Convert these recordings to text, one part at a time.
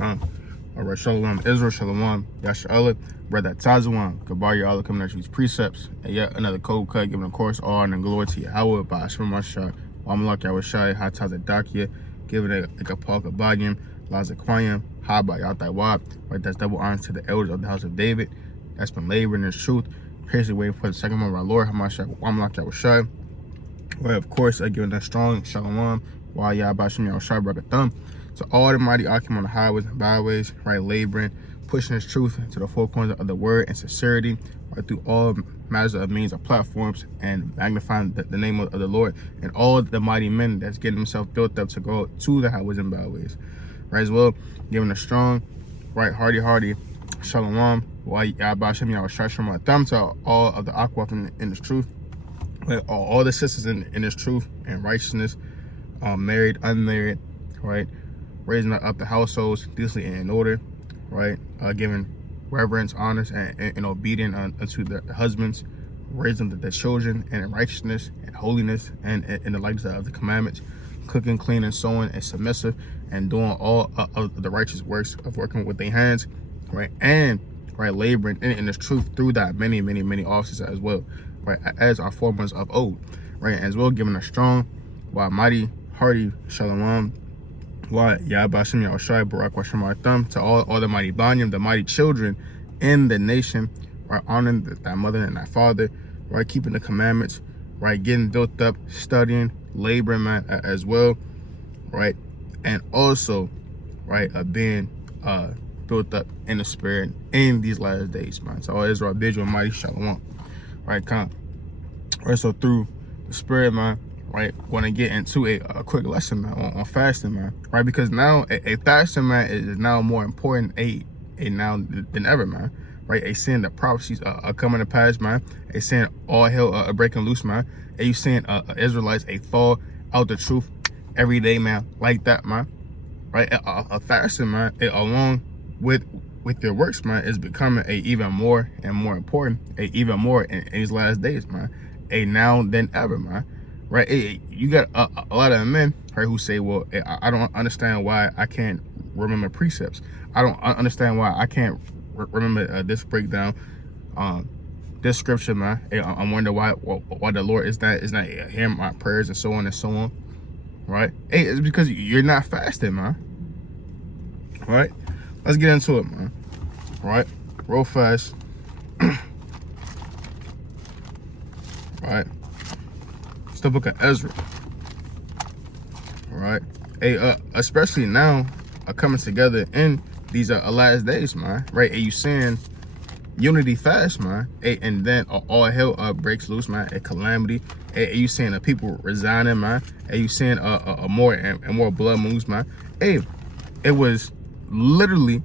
All right, Shalom, Israel, Shalom, Yasha'Allah, Brother Tazawan, Goodbye, y'all coming at you with precepts, and yet another cold cut, giving, of course, all honor and glory to Yahweh, by Hashem Mashah, Wamalak Yahushai, Hatazaдаkia, giving a Kapal Kabagim, Lazaquayim, Haba Yataiwab, right? That's double honor to the elders of the house of David, that's been laboring in his truth, patiently waiting for the second of our Lord, Hamashiach, Wamalak Yahushai, right? Of course, giving a strong Shalom, Wa Yahbashim Yahushai, Brakatham, to all the mighty occupant on the highways and byways, right, laboring, pushing his truth to the four corners of the word and sincerity, right, through all matters of means of platforms, and magnifying the name of the Lord, and all the mighty men that's getting himself built up to go to the highways and byways, right, as well, giving a strong, right, hearty Shalom, Wa Yahbashim Yahushai Thumb to all of the aqua in this truth, right, all the sisters in this truth and righteousness, married, unmarried, right, raising up the households decently and in order, right? Giving reverence, honors, and obedience unto the husbands, raising the children in righteousness and holiness and in the likeness of the commandments, cooking, cleaning, sewing, and submissive, and doing all of the righteous works of working with their hands, right? And right, laboring in this truth through that many offices as well, right? As our foremothers of old, right? As well, giving a strong, while mighty, hearty Shalom. Why Yahbashim Yahushai Barak Washamar Thumb to all the mighty Banyam, the mighty children in the nation, right, honoring thy mother and thy father, right, keeping the commandments, right, getting built up, studying, laboring, man, as well, right, and also, right, being built up in the spirit in these last days, man. So all Israel bid you a mighty Shalom, right, come, right, so through the spirit, man, right, want to get into a quick lesson, man, on fasting, man, right, because now a fasting, man, is now more important a now than ever, man, right, a seeing the prophecies are coming to pass, man, a seeing all hell breaking loose, man, a you seeing Israelites a fall out the truth every day, man, like that, man, right, a fasting, man, along with your works, man, is becoming a even more and more important, even more in these last days, man, a now than ever, man. Right, you got a lot of men, right, who say, well, I don't understand why I can't remember precepts. I don't understand why I can't remember this breakdown, this scripture, man. I wonder why the Lord is not hearing my prayers and so on, right? Hey, it's because you're not fasting, man. Right? Let's get into it, man. Right? Real fast. Right? The book of Ezra, all right, especially now coming together in these last days, man, right? You seeing unity fast, man, and then all hell breaks loose, man, a calamity, you seeing people resigning, man, you seeing more and more blood moves, man. It was literally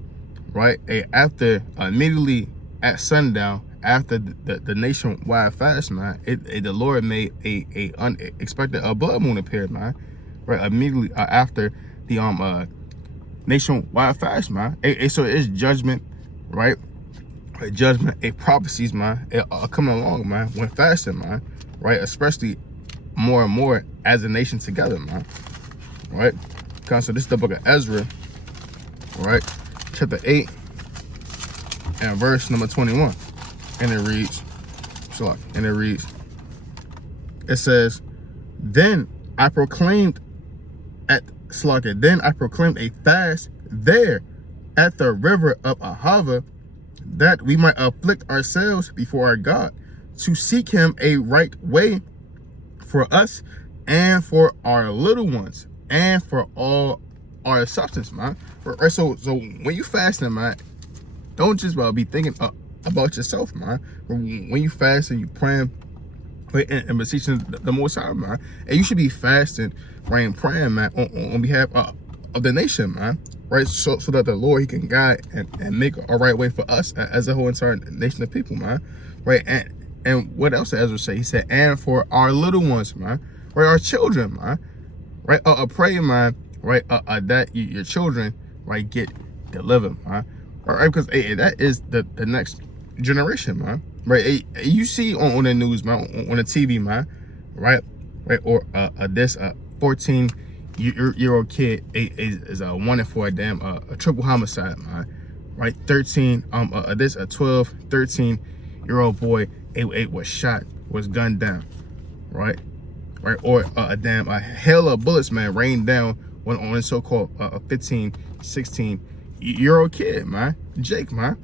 right after immediately at sundown, after the nationwide fast, man, the Lord made a unexpected blood moon appear, man, right, immediately after the nationwide fast, man. So it's judgment, right, judgment, prophecies, man, coming along, man, when fasting, man, right, especially more and more as a nation together, man, right. Okay, so this is the book of Ezra, right, chapter 8 and verse number 21. And it reads, it says, then I proclaimed a fast there at the river of Ahava, that we might afflict ourselves before our God, to seek him a right way for us and for our little ones and for all our substance, man. Right, so when you fasting, man, don't just be thinking about yourself, man. When you fast and you praying, right, and beseeching the Most High, man, and you should be fasting, right, and praying, man, on behalf of the nation, man, right, so that the Lord, he can guide and make a right way for us as a whole entire nation of people, man, right. And what else did Ezra say? He said, and for our little ones, man, right, our children, man, right, pray, man, right, that your children, right, get delivered, man, right, because that is the next generation, man, right. You see on the news, man, on the TV, man, right, or this 14 year-old kid is wanted for a damn a triple homicide, man. Right, 13 this a 12, 13-year-old boy was shot, was gunned down, right, or a hail of bullets, man, rained down on a so-called 15, 16-year-old kid, man, Jake, man.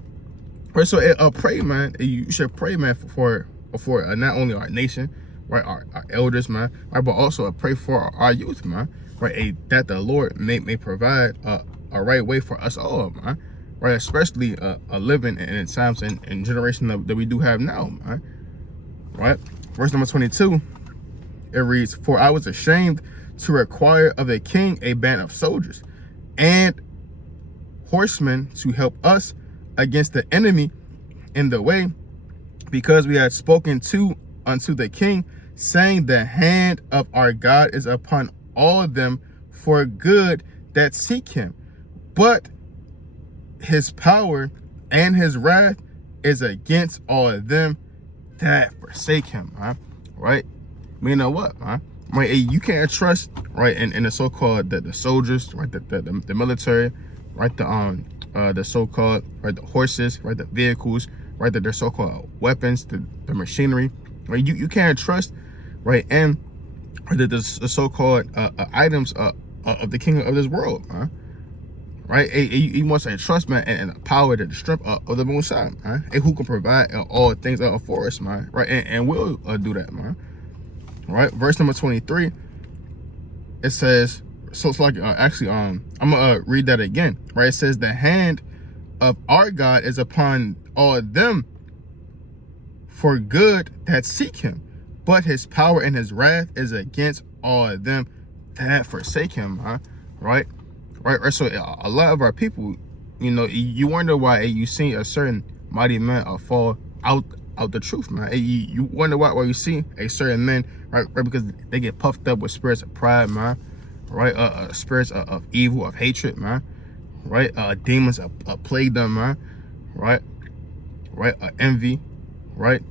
Right, so pray, man. You should pray, man, for not only our nation, right, our elders, man, right, but also pray for our youth, man, right, that the Lord may provide a right way for us all, man, right, especially living in times and generation that we do have now, man, right. Verse number 22, it reads, "For I was ashamed to require of a king a band of soldiers and horsemen to help us against the enemy in the way, because we had spoken unto the king, saying, the hand of our God is upon all of them for good that seek him, but his power and his wrath is against all of them that forsake him," man. Right? Meaning what, man? Right? You can't trust, right, in the so-called the soldiers, right, the military, right, the so-called, right, the horses, right, the vehicles, right, that they're so-called weapons, the machinery, right? You can't trust, right, and the so-called items of the king of this world, man. Right? You must say trust, man, and the power, the strength of the Most High, man, and who can provide all things for us, man, right, and will do that, man. Right? Verse number 23, it says, so it's like actually I'm gonna read that again, right? It says, "The hand of our God is upon all of them for good that seek him, but his power and his wrath is against all of them that forsake him," huh? Right? Right? So a lot of our people, you wonder why you see a certain mighty man fall out the truth, man. You wonder why you see a certain man, right, because they get puffed up with spirits of pride, man, right, spirits of evil, of hatred, man, right, demons plague them, man, right, envy, right,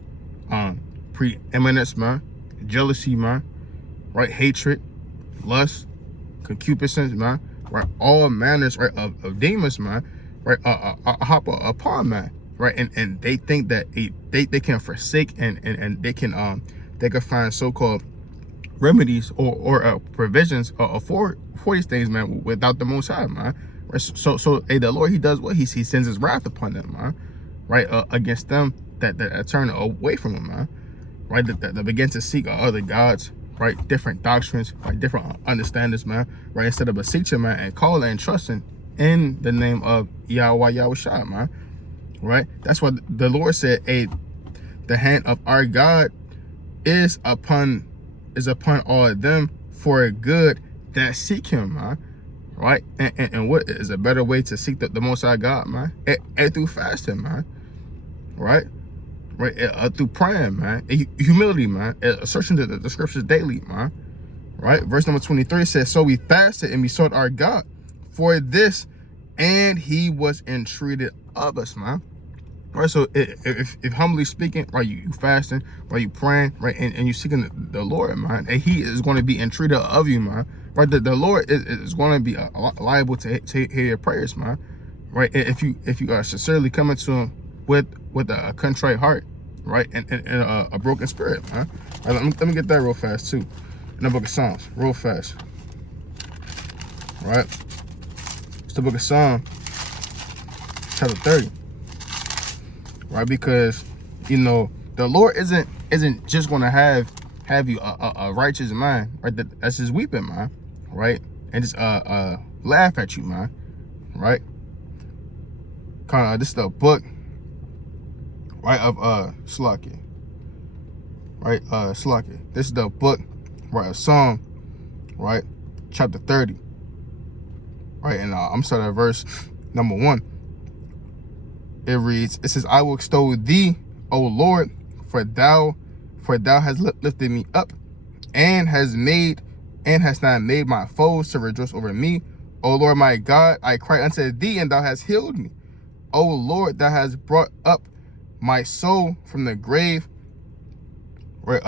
preeminence, man, jealousy, man, right, hatred, lust, concupiscence, man, right, all manners, right, of demons, man, right, hop upon, man, right, and they think that they can forsake and they can find so-called remedies or provisions for these things, man, without the Most High, man. Right? So the Lord, he does what? He sends his wrath upon them, man, right, against them that turn away from him, man, right, that begin to seek other gods, right, different doctrines, right, different understandings, man, right, instead of beseeching, man, and calling and trusting in the name of Yahweh Yahushua, man, right. That's what the Lord said, the hand of our God is upon all of them for good that seek him, man, right. And what is a better way to seek the Most High God, man, and through fasting, man, right, through praying, man, humility, man, searching the scriptures daily, man, right. Verse number 23 says, "So we fasted and we sought our God for this, and he was entreated of us," man. Right, so if humbly speaking, right, you fasting, right, you praying, right, and you seeking the Lord, man, and he is going to be entreated of you, man, right. The Lord is going to be liable to hear your prayers, man, right. If you are sincerely coming to him with a contrite heart, right, and a broken spirit, man. Right, let me get that real fast too, in the book of Psalms, real fast, right. It's the book of Psalms, chapter 30. Right, because the Lord isn't just gonna have you a righteous mind, right? That's just weeping, man, right? And just laugh at you, man, right? This is the book, right, of Slakia, right? Slakia. This is the book, right, of Psalm, right, chapter 30, right? And I'm starting at verse number 1. It reads, it says, "I will extol thee, O Lord, for thou hast lifted me up, and hast not made my foes to rejoice over me. O Lord my God, I cry unto thee, and thou hast healed me. O Lord, thou hast brought up my soul from the grave, where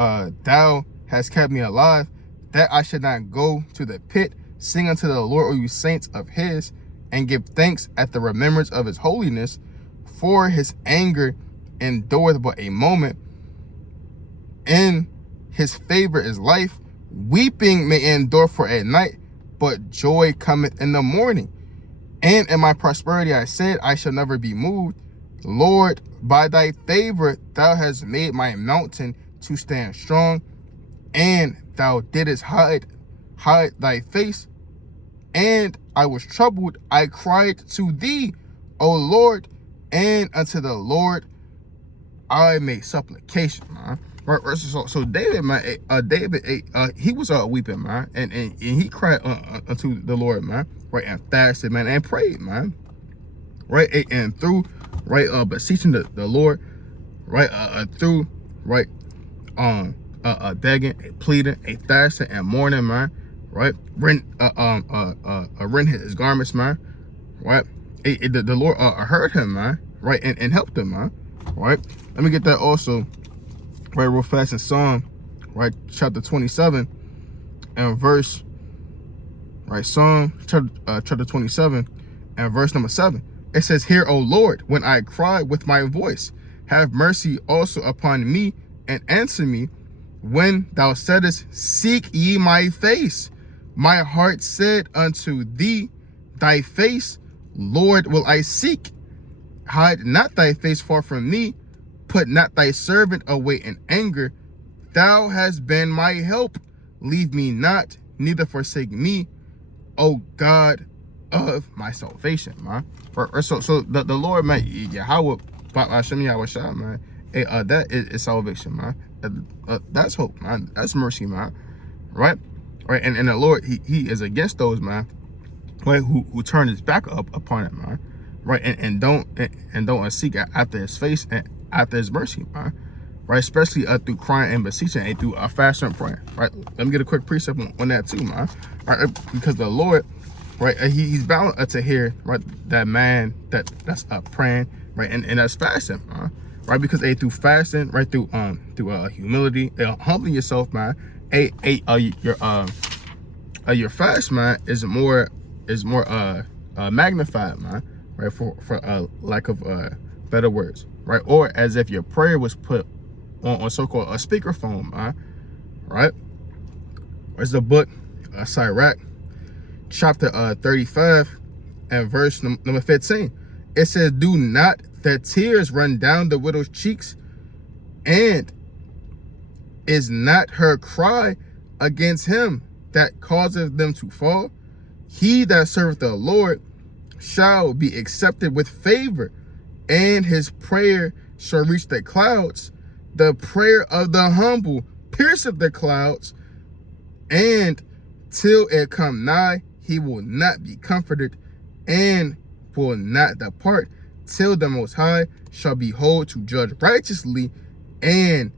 thou hast kept me alive, that I should not go to the pit Sing unto the Lord, O you saints of his, and give thanks at the remembrance of his holiness, for his anger endureth but a moment, and his favor is life. Weeping may endure for a night, but joy cometh in the morning. And in my prosperity I said, I shall never be moved. Lord, by thy favor thou hast made my mountain to stand strong, and thou didst hide thy face, and I was troubled. I cried to thee, O Lord, and unto the Lord I made supplication, man. Right, so David, man, he was weeping, man, and he cried unto the Lord, man, right, and fasted, man, and prayed, man, right, and through, right, beseeching the Lord, right, through, right, begging, pleading, fasting, and mourning, man, right, rent his garments, man, right, the Lord heard him, man, right, and helped him, man, right. Let me get that also. Right, real fast in Psalm, right, chapter 27 and verse, right, Psalm chapter 27 and verse number 7. It says, hear, O Lord, when I cry with my voice, have mercy also upon me and answer me. When thou saidest, seek ye my face, my heart said unto thee, thy face, Lord, will I seek. Hide not thy face far from me. Put not thy servant away in anger. Thou hast been my help. Leave me not, neither forsake me, O God of my salvation, man. So the Lord, man, Yahweh, Hashem Yahweh Shah, man, that is salvation, man. That's hope, man. That's mercy, man. Right? Right, and the Lord, he is against those, man, right, who turn his back up upon it, man. Right, and don't seek after his face and after his mercy, man, right, especially through crying and beseeching and through fasting and praying, right. Let me get a quick precept on that too, man, right, because the Lord, right, he's bound to hear, right, that man that's praying, right, and that's fasting, man, right, because through fasting, right, through humility, humbling yourself, man, your fast, man, is more magnified, man, right, for lack of better words, right, or as if your prayer was put on so-called a speakerphone, man, right. Where's the book, Sirach, chapter 35 and verse number 15. It says, do not the tears run down the widow's cheeks, and is not her cry against him that causeth them to fall? He that serveth the Lord shall be accepted with favor, and his prayer shall reach the clouds. The prayer of the humble pierceth the clouds, and till it come nigh, he will not be comforted, and will not depart, till the Most High shall behold to judge righteously and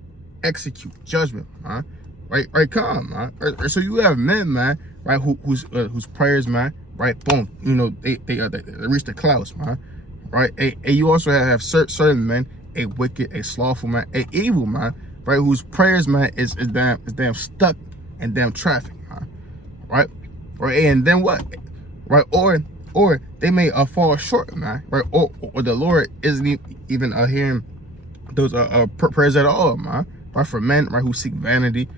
execute judgment, man. Right, calm, man. Right, so you have men, man, right, whose prayers, man, right, boom, you know, they reach the clouds, man. Right, and you also have certain men, a wicked, a slothful man, a evil man, right, whose prayers, man, is damn stuck in damn traffic, man. Right, and then what, right, or they may fall short, man, right, or the Lord isn't even hearing those prayers at all, man. Right, for men, right, who seek vanity,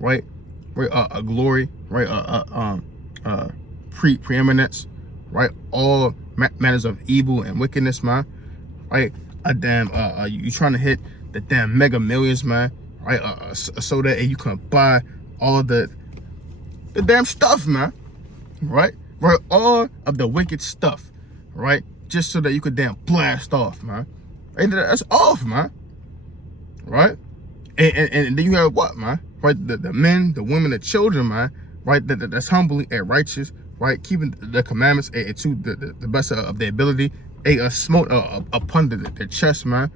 right, a glory, right, preeminence, right, all manners of evil and wickedness, man, right, you trying to hit the damn mega millions, man, right, so that you can buy all of the damn stuff, man, right, all of the wicked stuff, right, just so that you could damn blast off, man, right, that's off, man, right, and then you have what, man, right, the men, the women, the children, man, right, that's humbly and righteous, right, keeping the commandments to the best of their ability, smote upon the chest, man,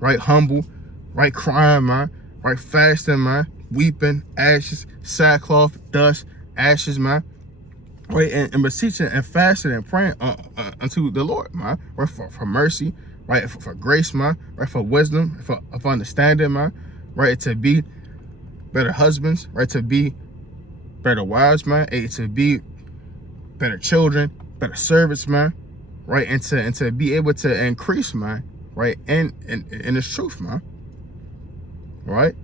right, humble, right, crying, man, right, fasting, man, weeping, ashes, sackcloth, dust, ashes, man, right, and beseeching and fasting and praying unto the Lord, man, right, for mercy, right, for grace, man, right, for wisdom, for understanding, man, right, to be better husbands, right, to be better wives, man, to be better children, better servants, man, right? And to be able to increase, man, right? And this truth, man, right?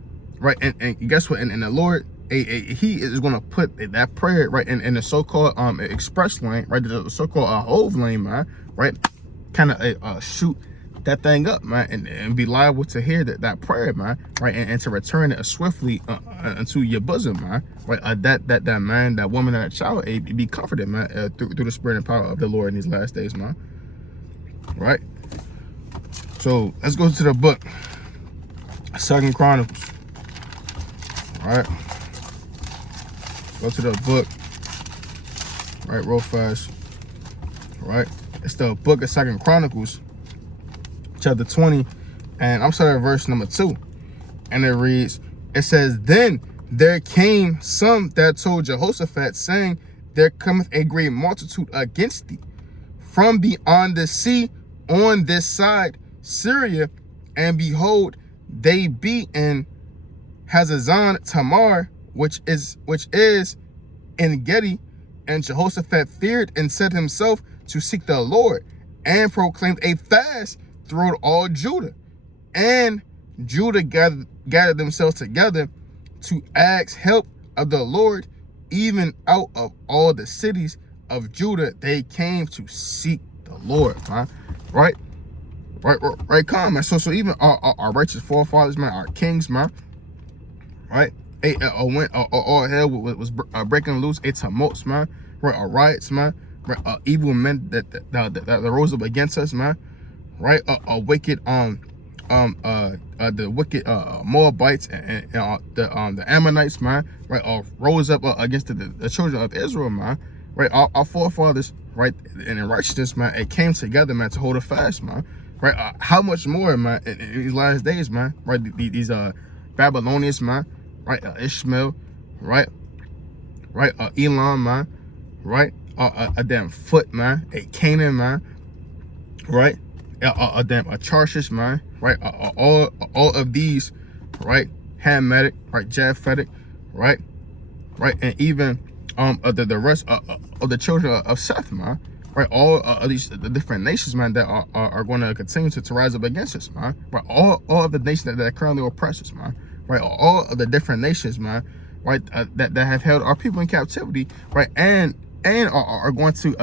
Right, and guess what? And the Lord, He is going to put that prayer right in the so-called express lane, right? The so-called hove lane, man, right? Kind of shoot that thing up, man, and be liable to hear that prayer, man, right? And to return it swiftly into your bosom, man, right? That man, that woman, that child, be comforted, man, through the spirit and power of the Lord in these last days, man, right? So let's go to the book, 2 Chronicles. All right, go to the book, right, real fast. All right, it's the book of 2 Chronicles, chapter 20, and I'm starting at verse number 2, and it reads, it says, then there came some that told Jehoshaphat, saying, there cometh a great multitude against thee from beyond the sea on this side Syria, and behold, they be in Hazazon Tamar, which is in Gedi. And Jehoshaphat feared and set himself to seek the Lord, and proclaimed a fast throughout all Judah. And Judah gathered themselves together to ask help of the Lord. Even out of all the cities of Judah, they came to seek the Lord, man. Right, come, man. So even our righteous forefathers, man, our kings, man, right? All hell was breaking loose. A tumult, man. Right, riots, man. Right, evil men that rose up against us, man. Right, wicked the wicked Moabites and the Ammonites, man. Right, rose up against the children of Israel, man. Right, our forefathers, right, and in righteousness, man, it came together, man, to hold a fast, man. Right, how much more, man, in these last days, man. Right, these Babylonians, man. Right, Ishmael, right, Elam, man, right, a damn Foot, man, a Canaan, man, right, a damn Tarshish, man, right, all of these, right, Hamitic, right, Japhetic, right, and even the rest of the children of Seth, man, right, all of these the different nations, man, that are going to continue to rise up against us, man, right, all of the nations that currently oppress us, man. Right, all of the different nations, man, right, that have held our people in captivity, right, and are going to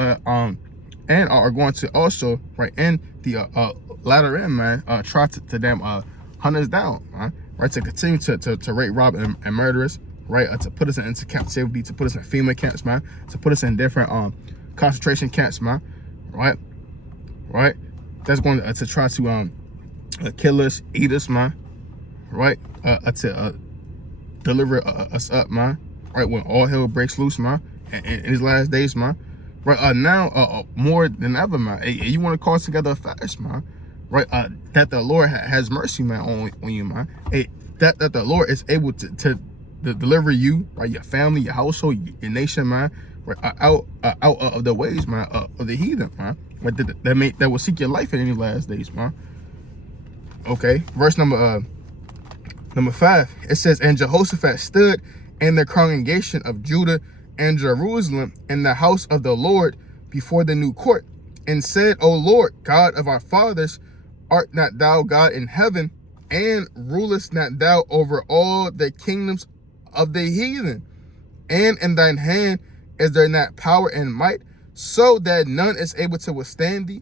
also, right, in the latter end, man, try to damn hunt us down, man, right, to continue to rape, rob, and murder us, right, to put us into captivity, to put us in FEMA camps, man, to put us in different concentration camps, man, right, that's going to try to kill us, eat us, man. Right, to deliver us up, man. Right, when all hell breaks loose, man, in these last days, man. Right, now more than ever, man. Hey, you want to call together a fast, man. Right, that the Lord has mercy, man, on you, man. Hey, that the Lord is able to deliver you, right, your family, your household, your nation, man, right, out of the ways, man, of the heathen, man. Right, that will seek your life in any last days, man. Okay, verse number 5, it says, and Jehoshaphat stood in the congregation of Judah and Jerusalem in the house of the Lord before the new court, and said, O Lord, God of our fathers, art not thou God in heaven, and rulest not thou over all the kingdoms of the heathen? And in thine hand is there not power and might, so that none is able to withstand thee?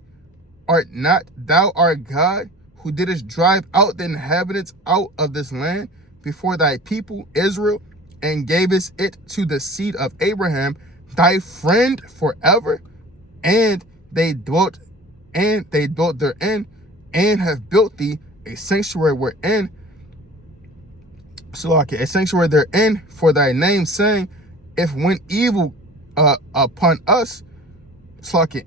Art not thou our God, who didst drive out the inhabitants out of this land before thy people Israel, and gavest it to the seed of Abraham, thy friend forever? And they dwelt therein, and have built thee a sanctuary therein for thy name, saying, if when evil upon us,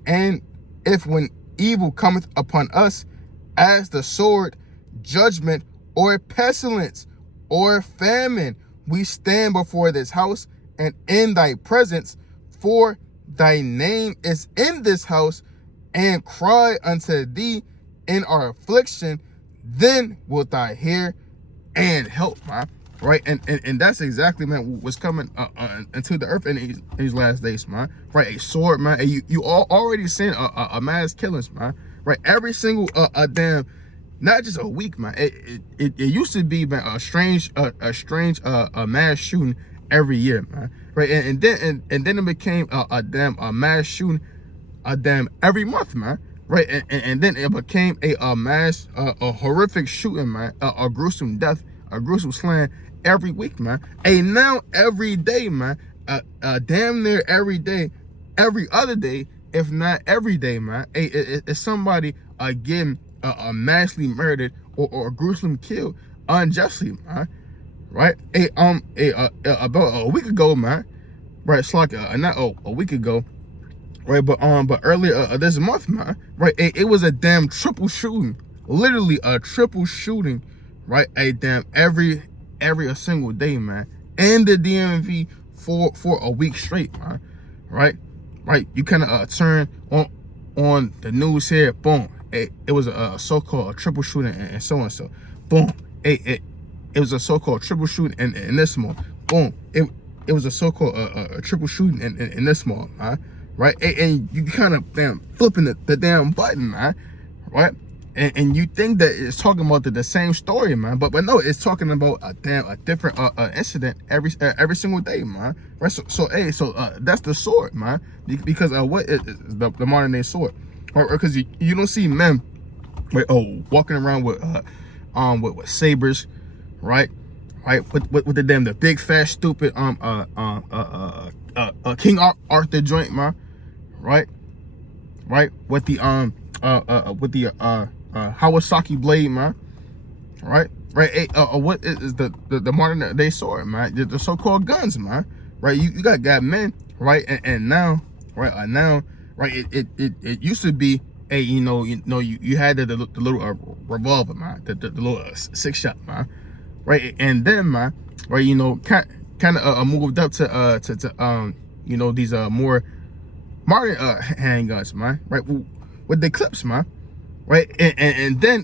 and if when evil cometh upon us, as the sword, judgment, or pestilence, or famine, we stand before this house and in thy presence, for thy name is in this house, and cry unto thee in our affliction, then wilt thou hear and help, man. right? And that's exactly, man, what's coming into the earth in these last days, man. Right, a sword, man. And you all already seen a mass killings, man. Right, every single damn, not just a week, man. It used to be, man, a strange mass shooting every year, man. Right, and then it became a mass shooting every month, man. Right, and then it became a mass a horrific shooting, man, a gruesome death, a gruesome slaying every week, man. And now every day, man, damn near every day, every other day, if not every day, man, it's somebody getting massively murdered or gruesomely killed unjustly, man. Right? About a week ago, man. Right, it's like not a week ago, right? But earlier this month, man. Right, it was a damn triple shooting, literally a triple shooting, right? A damn every single day, man, in the DMV for a week straight, man. Right, you kind of turn on the news here, boom. It was a so-called triple shooting and so and so, boom. It was a so-called triple shooting in this mall, boom. It was a so-called triple shooting in this mall, man. Right, and you kind of damn flipping the damn button, man. Right, and you think that it's talking about the same story, man, but no, it's talking about a different incident every single day, man. Right, so that's the sword, man, because what is the modern day sword, or because you don't see men, right, walking around with sabers, right, with the big fat stupid King Arthur joint, man, right, with the Kawasaki blade, man, right, what is the modern day sword, man, the so-called guns, man, right? You got men, right, and now, right, it used to be a you had the little revolver, man, the little 6-shot, man, right, and then, man, right, kind of moved up to these more modern handguns, man, right, with the clips, man, right, and then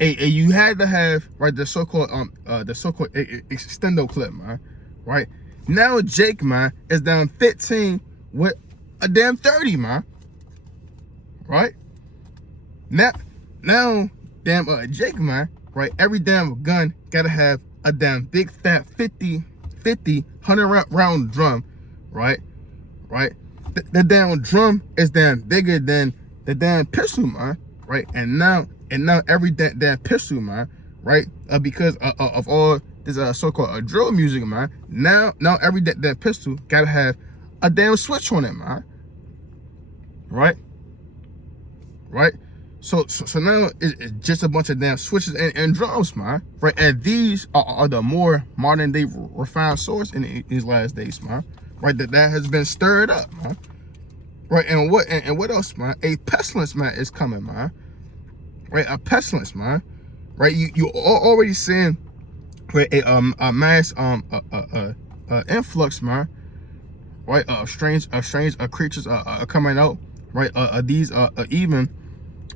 you had to have, right, the so-called extendo clip, man, right. Now Jake, man, is down 15 with a damn 30, man, right. Now damn Jake, man, right, every damn gun gotta have a damn big fat 50 100 round drum, right. The damn drum is damn bigger than the damn pistol, man, right. And now every damn pistol, man, right, because of all this so-called drill music, man, now every damn pistol gotta have a damn switch on it, man, right. So now it's just a bunch of damn switches and drums, man, right. And these are the more modern day refined swords in these last days, man, right. That has been stirred up, man, right. And what else, man? A pestilence, man, is coming, man, right. A pestilence, man, right. You already seeing, right, a mass influx, man, right, strange creatures are coming out, right. These even,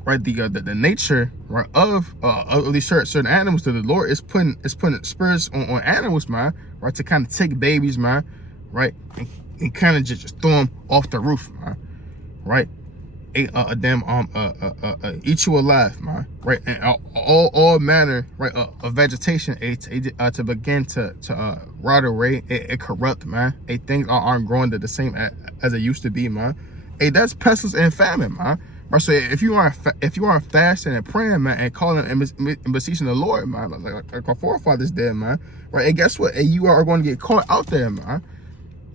right, the nature, right, of these certain animals, that the Lord is putting spirits on animals, man, right, to kind of take babies, man, right, and kind of just throw them off the roof, man, right. A damn eat you alive, man, right, and all manner, right, of vegetation to begin to rot away, it corrupt, man. Things aren't growing the same as it used to be, man. That's pestilence and famine, man. Right, so if you are fasting and praying, man, and calling and beseeching the Lord, man, like our forefathers did, man, right, and guess what? You are going to get caught out there, man,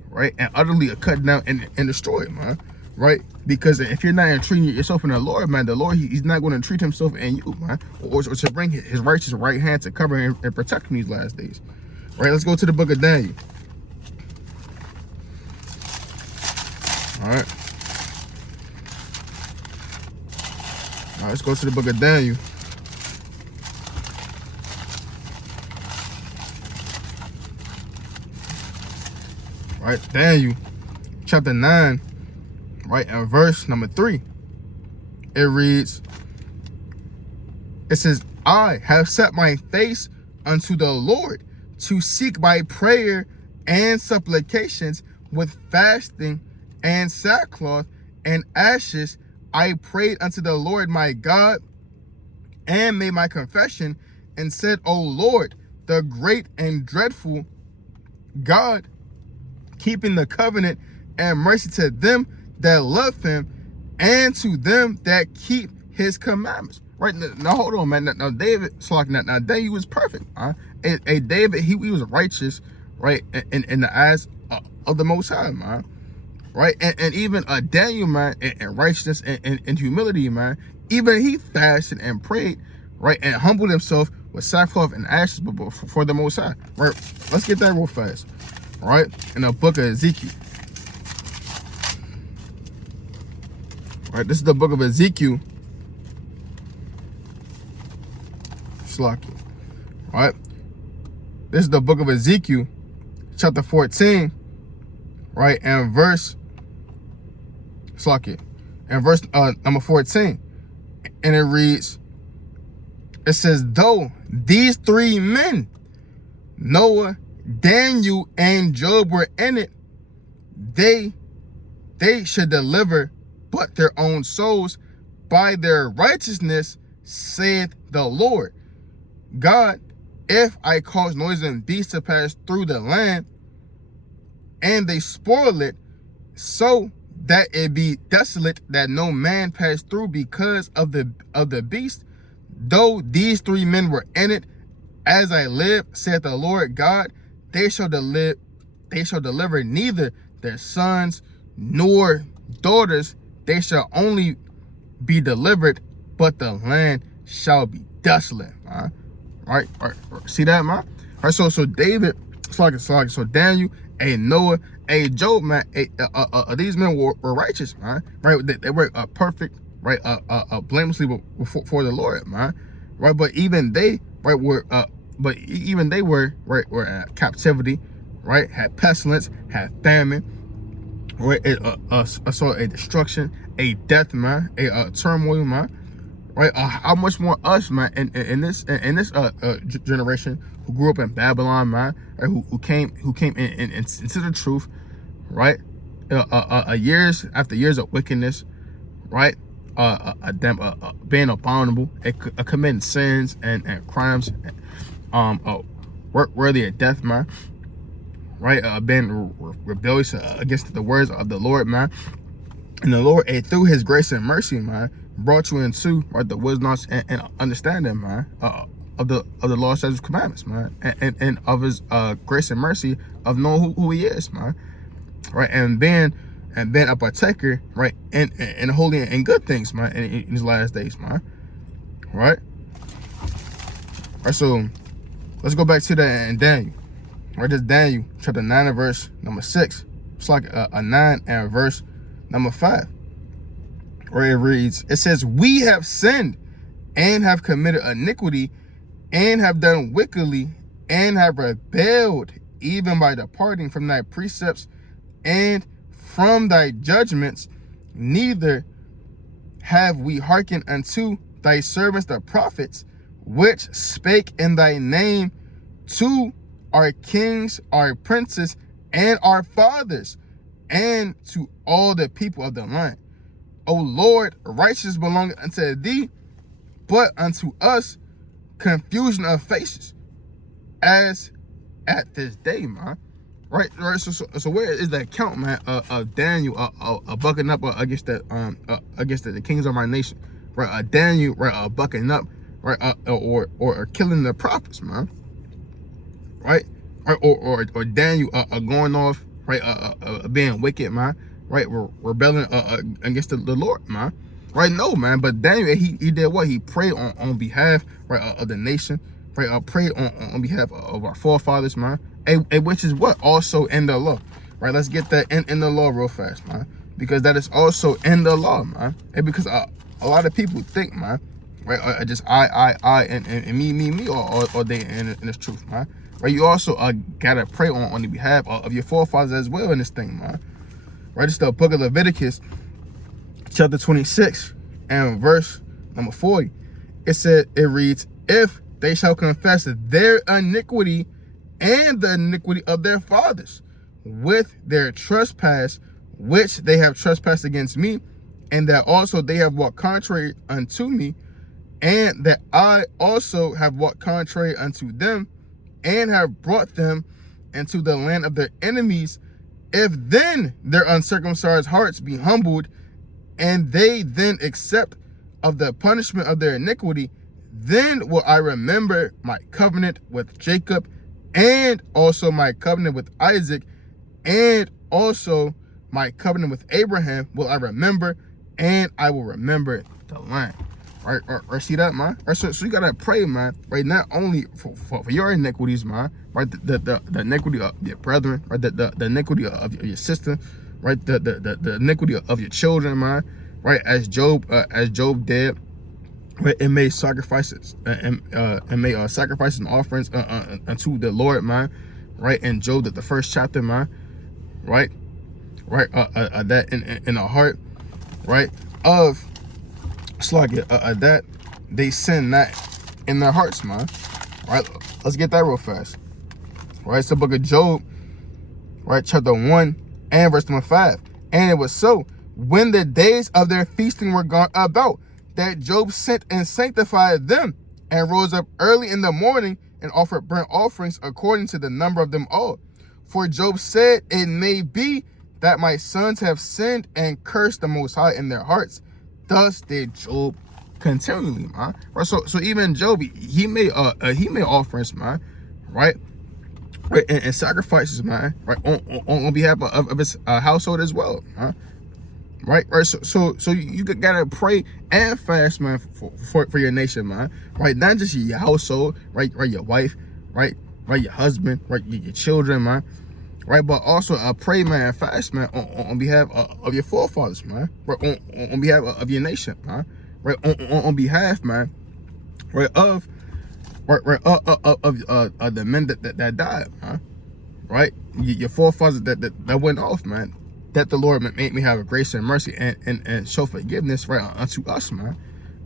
right, and utterly cut down and destroyed, man, right, because if you're not entreating yourself in the Lord, man, the Lord, he's not going to treat himself in you, man, or to bring his righteous right hand to cover and protect him these last days, right. Let's go to the book of Daniel. All right. Let's go to the book of Daniel. Right, Daniel chapter 9, right, and verse number 3. It reads, it says, I have set my face unto the Lord to seek by prayer and supplications with fasting and sackcloth and ashes, I prayed unto the Lord my God and made my confession and said, O Lord, the great and dreadful God, keeping the covenant and mercy to them that love him and to them that keep his commandments. Right now, hold on, man. Now David, now David was perfect. And David, he was righteous, right, in the eyes of the Most High, man. Right, and even Daniel, man, in righteousness and humility, man, even he fasted and prayed, right, and humbled himself with sackcloth and ashes for the Most High. Right, let's get that real fast. Right, in the book of Ezekiel. Right, this is the book of Ezekiel. Right, this is the book of Ezekiel, chapter 14, right, and verse number 14, and it reads, it says, though these three men, Noah, Daniel, and Job, were in it, they should deliver but their own souls by their righteousness, saith the Lord God, if I cause noisome beasts to pass through the land, and they spoil it, so that it be desolate, that no man pass through because of the beast, though these three men were in it, as I live, saith the Lord God, they shall deliver neither their sons nor daughters, they shall only be delivered, but the land shall be desolate. Right, see that, man? Right, so David, so Daniel, Noah, Job, man, these men were righteous, man. Right, they were perfect, right, blamelessly before the Lord, man. Right, but even they, right, were were at captivity, right, had pestilence, had famine, right, saw a destruction, a death, man, a turmoil, man. Right, how much more us, man, in this generation who grew up in Babylon, man, right, who came into the truth, right, years after years of wickedness, right, being abominable, committing sins and crimes, worthy of death, man, right, being rebellious against the words of the Lord, man, and the Lord, through His grace and mercy, man, brought you into, right, the wisdom and understanding, man, of the law, statutes, commandments, man, and of His grace and mercy of knowing who He is, man, right, and being a partaker, right, in holy and good things, man, in these last days, man, right. Right, so let's go back to that in Daniel, right. This Daniel chapter 9 and verse number 6. It's like a 9 and verse number 5. Where it reads, it says, we have sinned and have committed iniquity and have done wickedly and have rebelled, even by departing from thy precepts and from thy judgments. Neither have we hearkened unto thy servants the prophets, which spake in thy name to our kings, our princes, and our fathers, and to all the people of the land. O Lord, righteousness belongeth unto thee, but unto us confusion of faces, as at this day, man. Right. So where is the account, man, of Daniel bucking up against the kings of our nation, right? Daniel, right, bucking up, right, or killing the prophets, man, right? Or Daniel going off, right, being wicked, man. Right, rebelling against the Lord, man. Right, no, man. But Daniel, he did what? He prayed on behalf, right, of the nation. Right, prayed on behalf of our forefathers, man. Which is what? Also in the law. Right, let's get that in the law real fast, man. Because that is also in the law, man. And because a lot of people think, man, right, just I and me, or they in this truth, man. Right, you also gotta pray on the behalf of your forefathers as well in this thing, man. Right, it's the book of Leviticus, chapter 26, and verse number 40. It reads, if they shall confess their iniquity and the iniquity of their fathers, with their trespass, which they have trespassed against me, and that also they have walked contrary unto me, and that I also have walked contrary unto them, and have brought them into the land of their enemies. If then their uncircumcised hearts be humbled, and they then accept of the punishment of their iniquity, then will I remember my covenant with Jacob, and also my covenant with Isaac, and also my covenant with Abraham will I remember, and I will remember the land. Right, see that, man? Right, so you gotta pray, man. Right, not only for your iniquities, man. Right, the iniquity of your brethren, right, the iniquity of your sister, right, the iniquity of your children, man. Right, as Job did. Right, and made sacrifices and made sacrifices and offerings unto the Lord, man. Right, in Job, the first chapter, man. Right, that in our heart, right, of that they sin not in their hearts, man. Right, let's get that real fast. Right, it's the book of Job, right, chapter 1 and verse number 5. And it was so, when the days of their feasting were gone about, that Job sent and sanctified them, and rose up early in the morning, and offered burnt offerings according to the number of them all. For Job said, it may be that my sons have sinned and cursed the Most High in their hearts. Thus did Job continually, man. Right, so even Job, he made offerings, man, right, and sacrifices, man, right, on behalf of his household as well, man. Right, so you gotta pray and fast, man, for your nation, man. Right, not just your household, right, your wife, right, your husband, right, your children, man. Right, but also pray, man, and fast, man, on behalf of your forefathers, man. Right, on behalf of your nation, man. Right, on behalf, man, right, of the men that died, man. Right, your forefathers that went off, man. That the Lord make me have a grace and mercy and show forgiveness, right, unto us, man.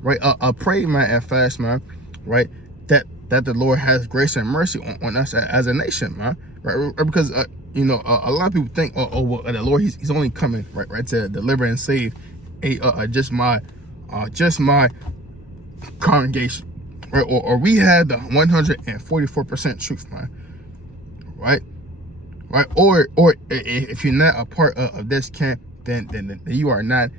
Right, pray, man, and fast, man. Right, that the Lord has grace and mercy on us as a nation, man. Right, because you know, a lot of people think, well, the Lord, he's only coming, right, to deliver and save just my congregation, right, or we had the 144% truth, man. Right, or if you're not a part of this camp, then you are not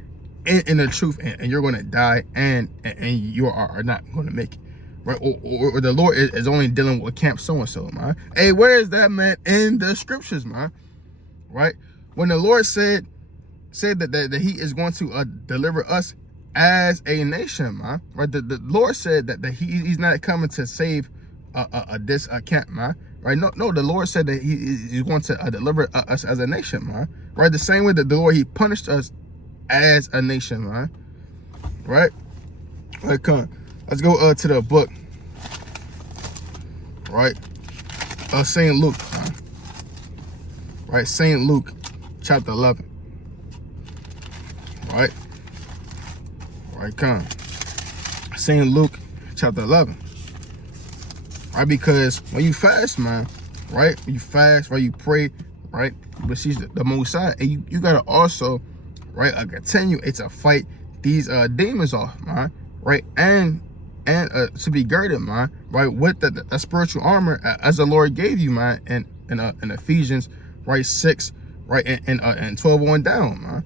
in the truth, and you're going to die, and you are not going to make it. Right, or the Lord is only dealing with camp so-and-so, man. Hey, where is that, man, in the scriptures, man? Right, when the Lord said that he is going to deliver us as a nation, man. Right, the Lord said that he's not coming to save this camp, man. Right, no, the Lord said that he's going to deliver us as a nation, man. Right, the same way that the Lord, he punished us as a nation, man. Right, come on. Let's go to the book, right, St. Luke, man. Right, St. Luke, chapter 11. Right, come on. St. Luke, chapter 11. Right, because when you fast, man, right, when you fast, right, you pray, right, you beseech the Most High, and you gotta also, right, continue to fight these demons off, man. Right, and to be girded, man, right, with the spiritual armor as the Lord gave you, man, in Ephesians, right, 6, right, and 12 on down, man.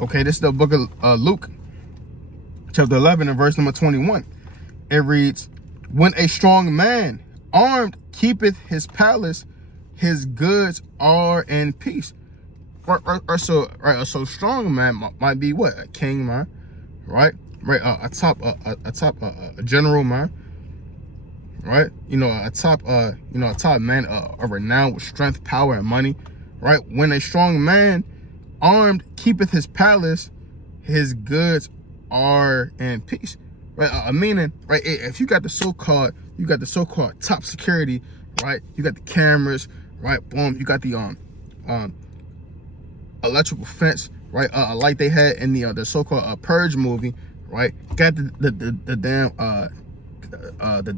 Okay, this is the book of Luke, chapter 11, and verse number 21. It reads, when a strong man armed keepeth his palace, his goods are in peace. So strong man might be what? A king, man, right? Right, a top general, man. Right, a top man of renown with strength, power, and money. Right, when a strong man armed keepeth his palace, his goods are in peace. Right, meaning, right, if you got the so-called top security, right, you got the cameras, right, boom, you got the electrical fence, right, like they had in the so-called Purge movie. Right, got the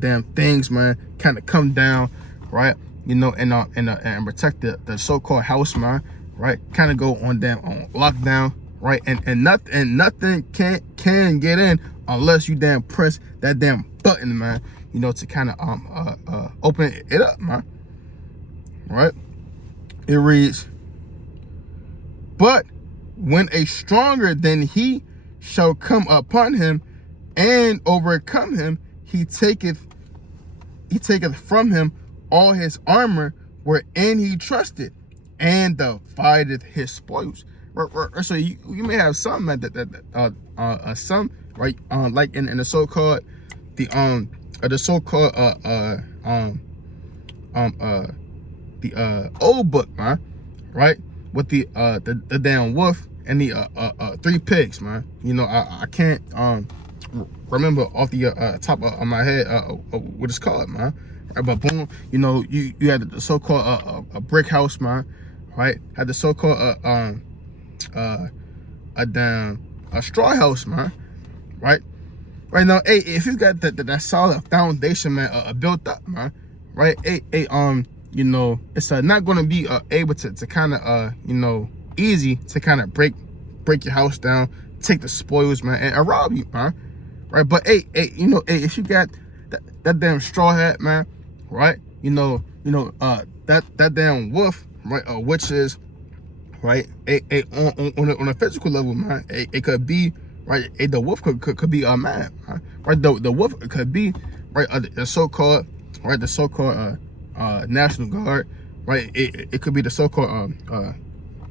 damn things, man, kind of come down, right, and protect the so-called house, man, right? Kind of go on lockdown, right? And nothing can get in unless you damn press that damn button, man, to kind of open it up, man, right? It reads, but when a stronger than he shall come upon him and overcome him, he taketh from him all his armor wherein he trusted, and divideth his spoils. So you may have some some, right, like in the so-called old book, man, right, with the damn wolf and the 3 pigs, man. I can't remember off the top of my head what it's called, man. Right, but boom, you had the so-called a brick house, man, right? Had the so-called a straw house, man, right? Right now, hey, if you got that solid foundation, man, built up, man, right? Hey, it's not gonna be able to kind of easy to kind of break your house down, take the spoils, man, and rob you, man, right? But hey, if you got that damn straw hat, man, right? That damn wolf, right? Which is, right? On a physical level, man, it could be, right? The wolf could be a man, right? The wolf could be, right? The so-called National Guard, right? It could be the so-called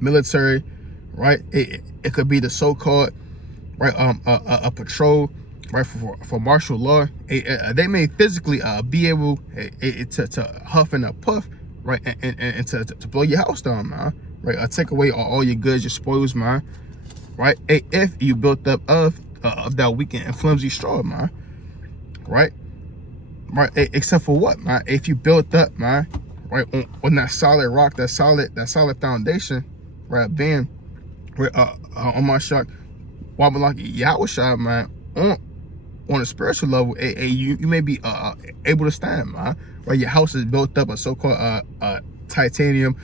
military, right? It could be the so-called, right, a patrol, right, for martial law. They may physically be able to huff and puff, right, and to blow your house down, man, right? Take away all your goods, your spoils, man, right? If you built up of that weak and flimsy straw, man, right? Right, except for what, man? If you built up, man, right, on that solid rock, that solid foundation, right, being, right, on my shock, like Yahweh, man, on a spiritual level, you may be able to stand, man, right? Your house is built up a so-called titanium,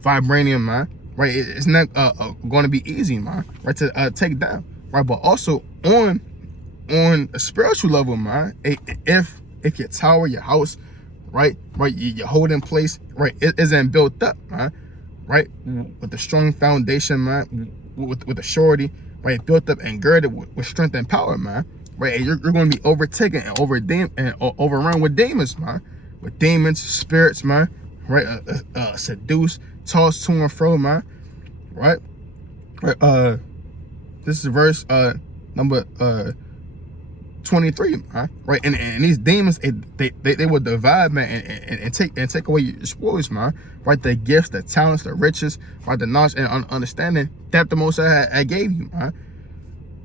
vibranium, man, right? It's not going to be easy, man, right, to take down, right? But also on a spiritual level, man, if your tower, your house, right, your holding place, right, it isn't built up, man, right, with a strong foundation, man, with a surety, right, built up and girded with strength and power, man, right, you're going to be overtaken and overrun with demons, man, with demons, spirits, man, right, seduced, tossed to and fro, man, right. This is verse number 23, right? And these demons, they will divide, man, and take away your spoils, man, right? The gifts, the talents, the riches, right? The knowledge and understanding that the Most High I gave you, man.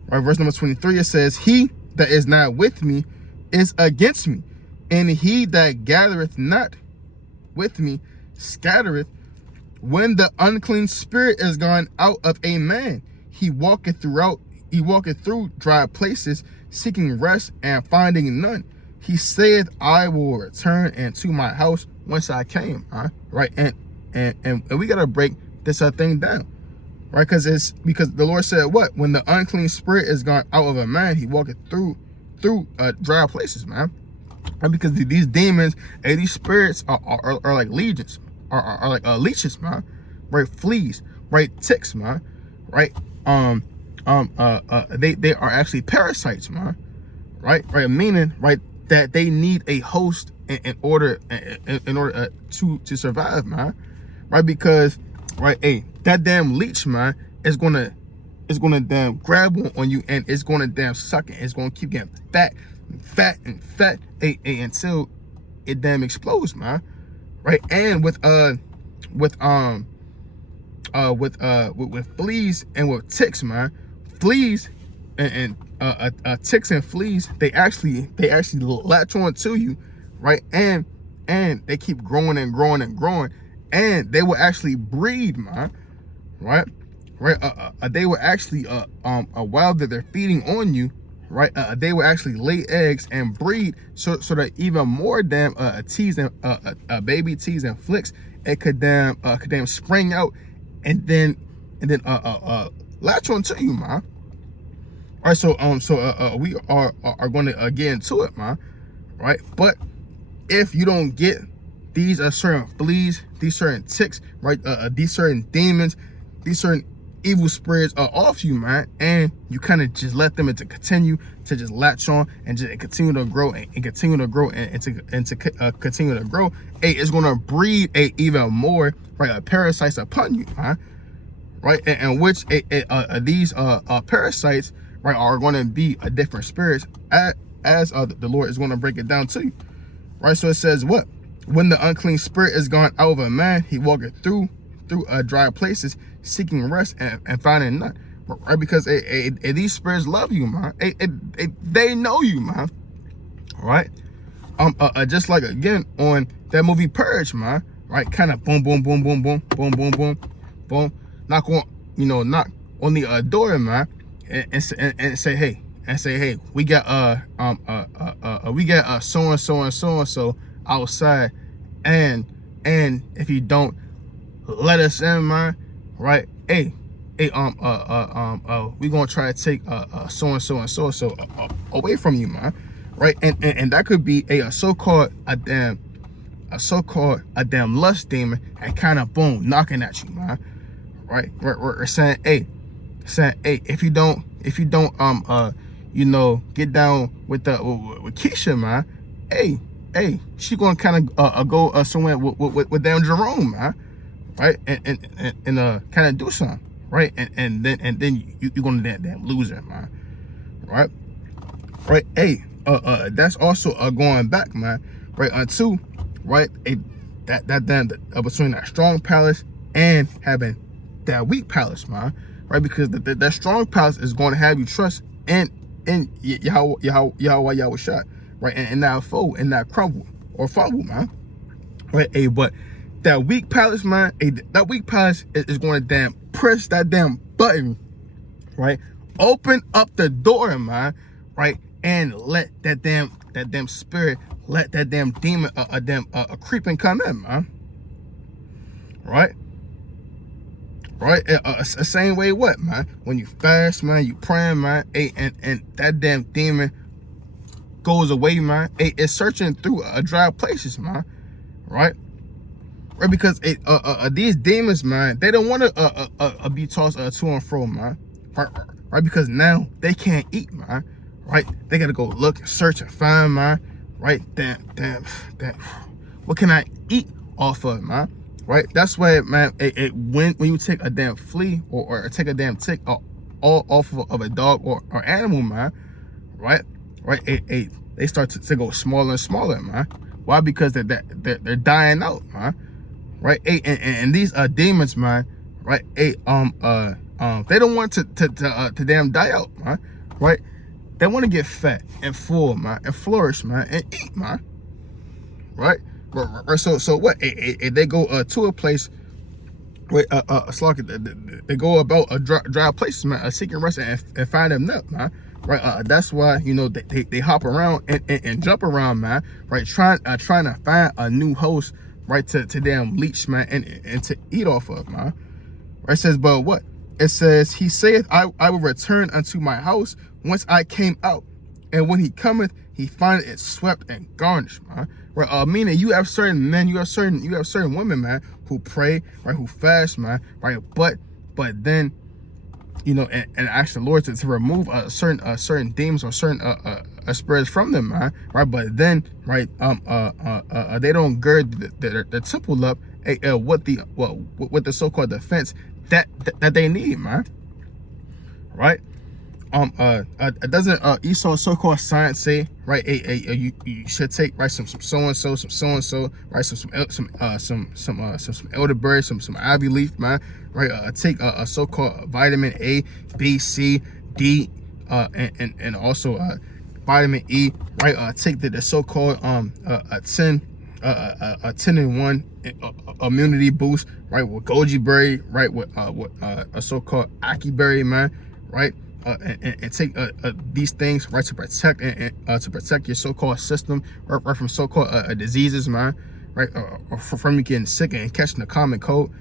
Right, verse number 23, it says, "He that is not with me is against me, and he that gathereth not with me scattereth. When the unclean spirit is gone out of a man, he walketh through dry places, seeking rest and finding none. He saith, I will return into my house whence I came." Right, and we gotta break this thing down, right? Because the Lord said, what? When the unclean spirit is gone out of a man, he walketh through dry places, man. Right? Because these demons and these spirits are like legions, are like leeches, man. Right, fleas, right, ticks, man. Right, they are actually parasites, man. Right, meaning, right, that they need a host in order to survive, man. Right, because, right, that damn leech, man, is gonna damn grab on you, and it's gonna damn suck it. It's gonna keep getting fat until it damn explodes, man. Right, and with fleas and with ticks, man. Fleas and ticks and fleas, they actually latch on to you, right? And they keep growing and growing and growing, and they will actually breed, man. Right? They will actually while they're feeding on you, right, they will actually lay eggs and breed, so that even more damn teas and baby teas and flicks, it could damn spring out and then latch onto you, man. All right, so we are going to get into it, man. Right, but if you don't get these certain fleas, these certain ticks, right, these certain demons, these certain evil spirits off you, man, and you kind of just let them to continue to just latch on and just continue to grow and continue to grow and to continue to grow, it's going to breed even more, right, parasites upon you, man. Right, and which these parasites, right, are going to be a different spirits as the Lord is going to break it down to you. Right, so it says what? When the unclean spirit is gone out of a man, he walketh through dry places, seeking rest and finding none. Right, because these spirits love you, man. They know you, man. Right, just like again on that movie Purge, man. Right, kind of boom, boom, boom, boom, boom, boom, boom, boom, boom. Knock on the door, man, and say hey. And say, hey, we got so and so and so and so outside, and if you don't let us in, man, right? Hey, we gonna try to take so and so and so and so away from you, man, right? And that could be a so-called damn lust demon, and kind of boom knocking at you, man, right? We're saying, hey, if you don't get down with Keisha, man. Hey, she gonna kind of go somewhere with damn Jerome, man, right? And kind of do something, right? And then you gonna damn lose her, man, right? Right. Hey, that's also going back, man, right? Unto, right? That then between that strong palace and having that weak palace, man, right? Because that strong palace is going to have you trust in Yahweh shot, right, and that fold and that crumble or fumble, man, right? But that weak palace, man, that weak palace is going to damn press that damn button, right? Open up the door, man, right, and let that damn spirit, let that damn demon, a creeping come in, man, right? Right, same way what, man? When you fast, man, you praying, man, and that damn demon goes away, man. It's searching through dry places, man. Right, right, because these demons, man, they don't want to be tossed to and fro, man. Right, because now they can't eat, man. Right, they gotta go look, search, and find, man. Right, damn, what can I eat off of, man? Right, that's why, man, when you take a damn flea or take a damn tick all off of a dog or animal, man, right, they start to go smaller and smaller, man. Why? Because they're dying out, man. Right, and these demons, man, right, they don't want to damn die out, man. Right, they want to get fat and full, man, and flourish, man, and eat, man. Right. So what? They go to a place where they go about a dry place, man, seeking rest and find them nut, man. Right. That's why they hop around and jump around, man. Right. Trying to find a new host, right, to damn leech, man, and to eat off of, man. Right. It says, but what? It says, he saith, I will return unto my house whence I came out, and when he cometh, he findeth it swept and garnished, man. Right, meaning you have certain men, you have certain women, man, who pray, right, who fast, man, right, but then, and ask the Lord to remove certain demons or certain spirits from them, man, right, but then, right, they don't gird the temple up, with the so-called defense that they need, man, right. Doesn't Esau's so-called science say, right? You should take, right, some so and so, right? Some elderberry, some ivy leaf, man, right? Take a so-called vitamin A, B, C, D, and also vitamin E, right? Take the so-called 10-in-1 immunity boost, right? With goji berry, right? With a so-called aki berry, man, right? and take these things, right, to protect your so-called system, right, from so-called diseases, man, right, from you getting sick and catching the common cold,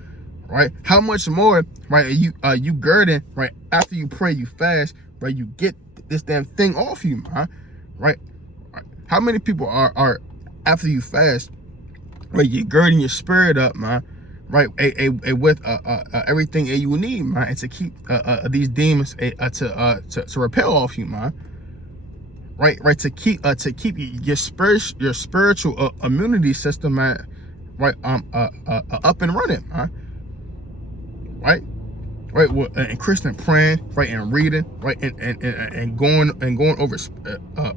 right? How much more, right, are you girding, right, after you pray, you fast, right, you get this damn thing off you, man, right? How many people are after you fast, right, you're girding your spirit up, man, right, with everything you need, man, and to keep these demons to repel off you, man, right, to keep your spiritual immunity system, man, right, up and running, man, right, and Christian praying, right, and reading, right, and going over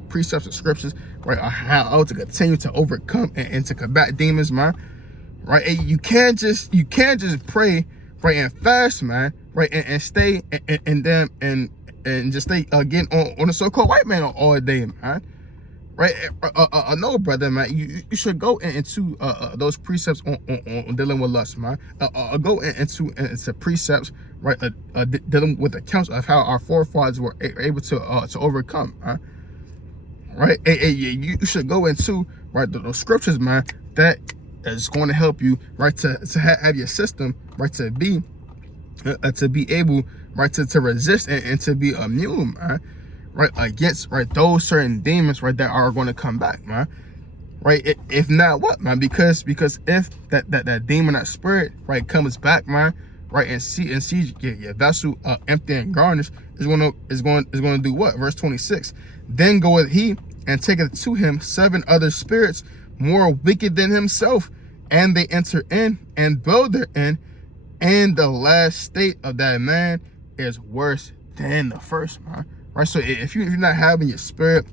precepts and scriptures, right, how to continue to overcome and to combat demons, man, right. And you can't just pray, right, and fast, man, right, and stay and just stay getting on the so-called white man all day, man, right. No, brother, man, you should go into those precepts on dealing with lust, man. Go into precepts, right, dealing with accounts of how our forefathers were able to overcome, right. You should go into, right, those scriptures, man, that is going to help you, right, to have your system, right, to be able, right, to resist and to be immune, man, right, against, right, those certain demons, right, that are going to come back, man, right. If not, what, man? Because if that demon, that spirit, right, comes back, man, right, and see your vessel empty and garnished, is going to do what? Verse 26. Then goeth he and taketh to him 7 other spirits more wicked than himself, and they enter in and dwell therein, and the last state of that man is worse than the first, man. Right. So if you're not having your spirit,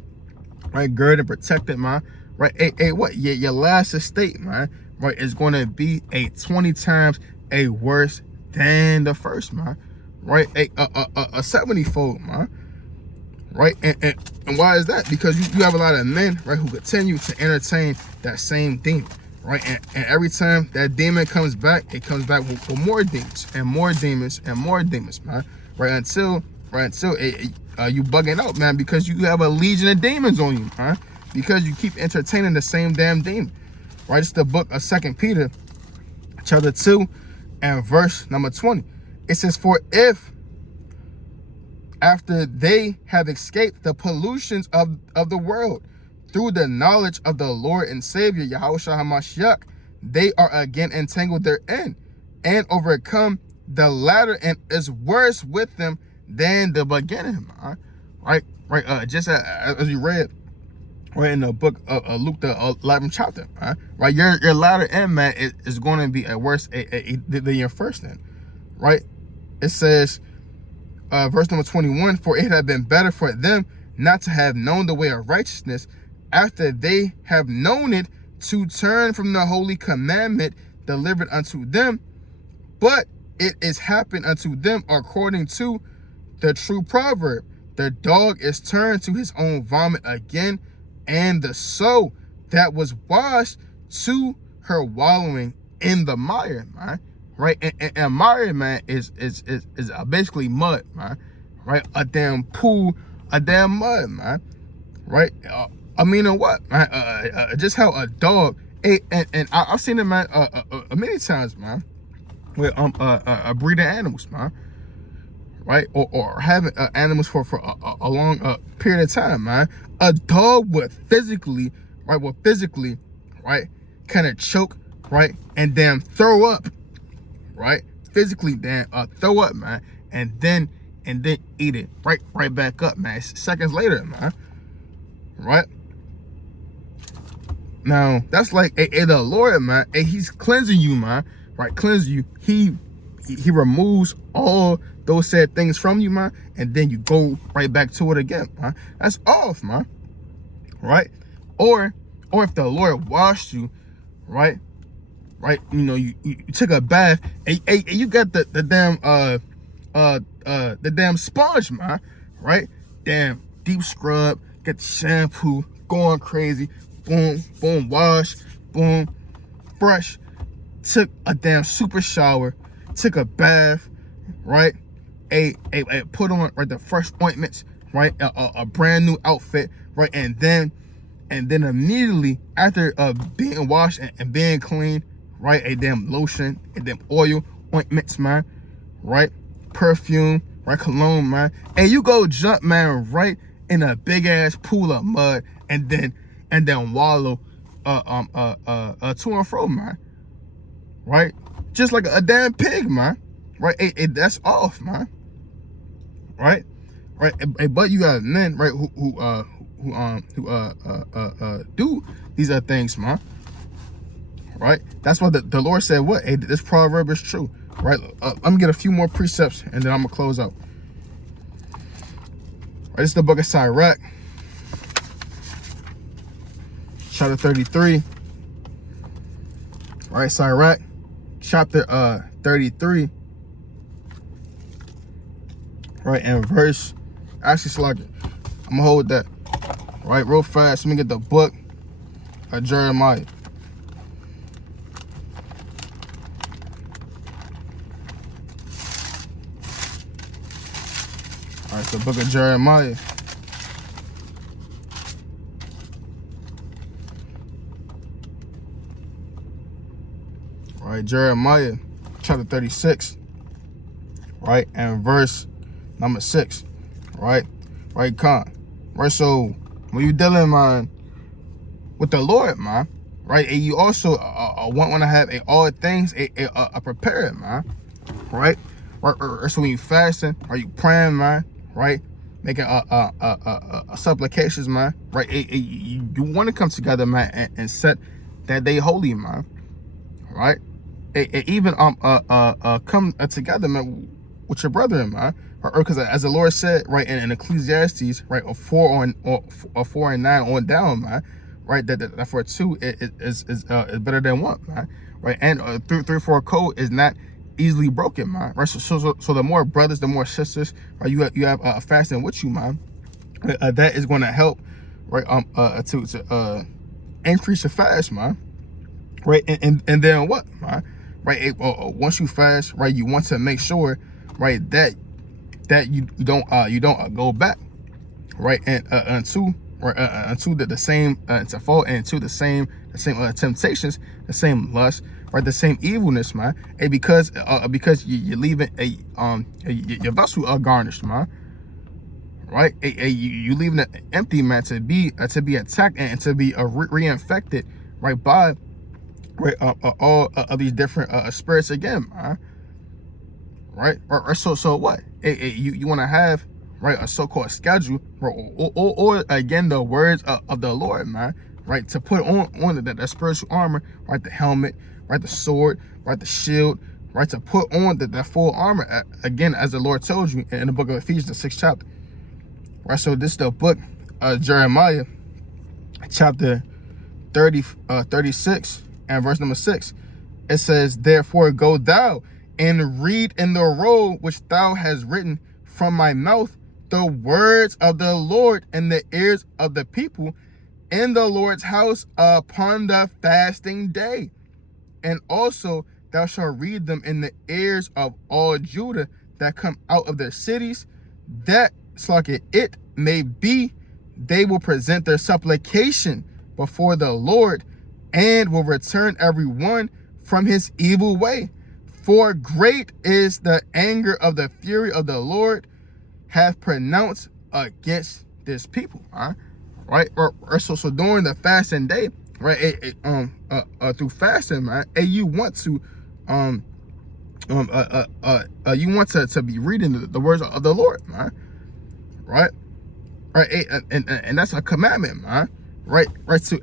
right, girded and protected, man, right, what your last estate, man, right, is going to be 20 times worse than the first, man, right, a 70-fold, man, right. And why is that? Because you have a lot of men, right, who continue to entertain that same demon, right, and every time that demon comes back, it comes back with more demons and more demons and more demons, man, right, until you bugging out, man, because you have a legion of demons on you, man, because you keep entertaining the same damn demon, right. It's the book of 2 Peter chapter 2 and verse number 20. It says, for if after they have escaped the pollutions of the world through the knowledge of the Lord and Savior Yahushua HaMashiach, they are again entangled therein and overcome, the latter and is worse with them than the beginning, right. Just as you read, right, in the book of Luke, the 11th chapter, right. Your latter end, man, is going to be worse than your first end, right. It says, verse number 21, for it had been better for them not to have known the way of righteousness after they have known it, to turn from the holy commandment delivered unto them, but it is happened unto them according to the true proverb, the dog is turned to his own vomit again, and the sow that was washed to her wallowing in the mire, man, right. And mire, man, is basically mud, man, right. A damn pool, a damn mud, man, right. I mean, what, man? Just how a dog, and I've seen it, man, many times, man, with breeding animals, man, right, or having animals for a long period of time, man. A dog would physically, right, kind of choke, right, and then throw up, right, physically, then throw up, man, and then eat it right back up, man, seconds later, man, right. Now that's like the Lord, man, he's cleansing you, man, right, cleanse you. He removes all those said things from you, man, and then you go right back to it again, man. That's off, man, right. Or if the Lord washed you, right, you know, you took a bath and you got the damn sponge, man, right, damn deep scrub, get the shampoo going crazy, boom, wash, boom, brush, took a damn super shower, took a bath, right, put on, right, the fresh ointments, right, a brand new outfit, right, and then immediately after being washed and being clean, right, a damn lotion, a damn oil, ointments, man, right, perfume, right, cologne, man, and you go jump, man, right in a big ass pool of mud, and then wallow to and fro, man, right, just like a damn pig, man, right. That's off, man, right. But you got men, right, who do these things, man, right. That's why the Lord said, what, hey, this proverb is true, right. Let me get a few more precepts and then I'm gonna close out. Right, this is the book of Sirach, chapter 33. Right, Sirach, chapter 33, right, and verse, actually, slug it, I'm gonna hold that, right, real fast. Let me get the book of Jeremiah. All right, so the book of Jeremiah. All right, Jeremiah chapter 36, right, and verse number 6, right, con, right. So when you dealing, man, with the Lord, man, right, and you also want to have all things prepared, man, right. So when you fasting, are you praying, man, right, making supplications, man, right, you want to come together, man, and set that day holy, man, right. Even come together, man, with your brethren, man, because as the Lord said, right, in Ecclesiastes, right, 4 and 9 on down, man, right, that for 2 is better than 1, man, right, and 3-4 code is not easily broken, man, right. So the more brothers, the more sisters, right, you have fasting with you, man, that is going to help, right, to increase your fast, man, right, and then what, man, right. Once you fast, right, you want to make sure, right, that you don't go back, right, and unto the same to fall into the same temptations, the same lust, right, the same evilness, man, and because you're leaving your vessel garnished, man, right, you leaving it empty, man, to be attacked and to be reinfected, right, by, right, all of these different spirits again, man, right. So what, you want to have, right, a so-called schedule, or again the words of the Lord, man, right, to put on the spiritual armor, right, the helmet, right, the sword, right, the shield, right, to put on the full armor, again, as the Lord told you in the book of Ephesians, the 6th chapter, right. So this is the book of Jeremiah, chapter 36 and verse number 6. It says, therefore go thou and read in the roll which thou hast written from my mouth the words of the Lord in the ears of the people in the Lord's house upon the fasting day. And also thou shalt read them in the ears of all Judah that come out of their cities, that it may be they will present their supplication before the Lord, and will return every one from his evil way. For great is the anger of the fury of the Lord hath pronounced against this people, right? So during the fasting day, right, through fasting, man, and you want to be reading the words of the Lord, man, right, and that's a commandment, man, right, to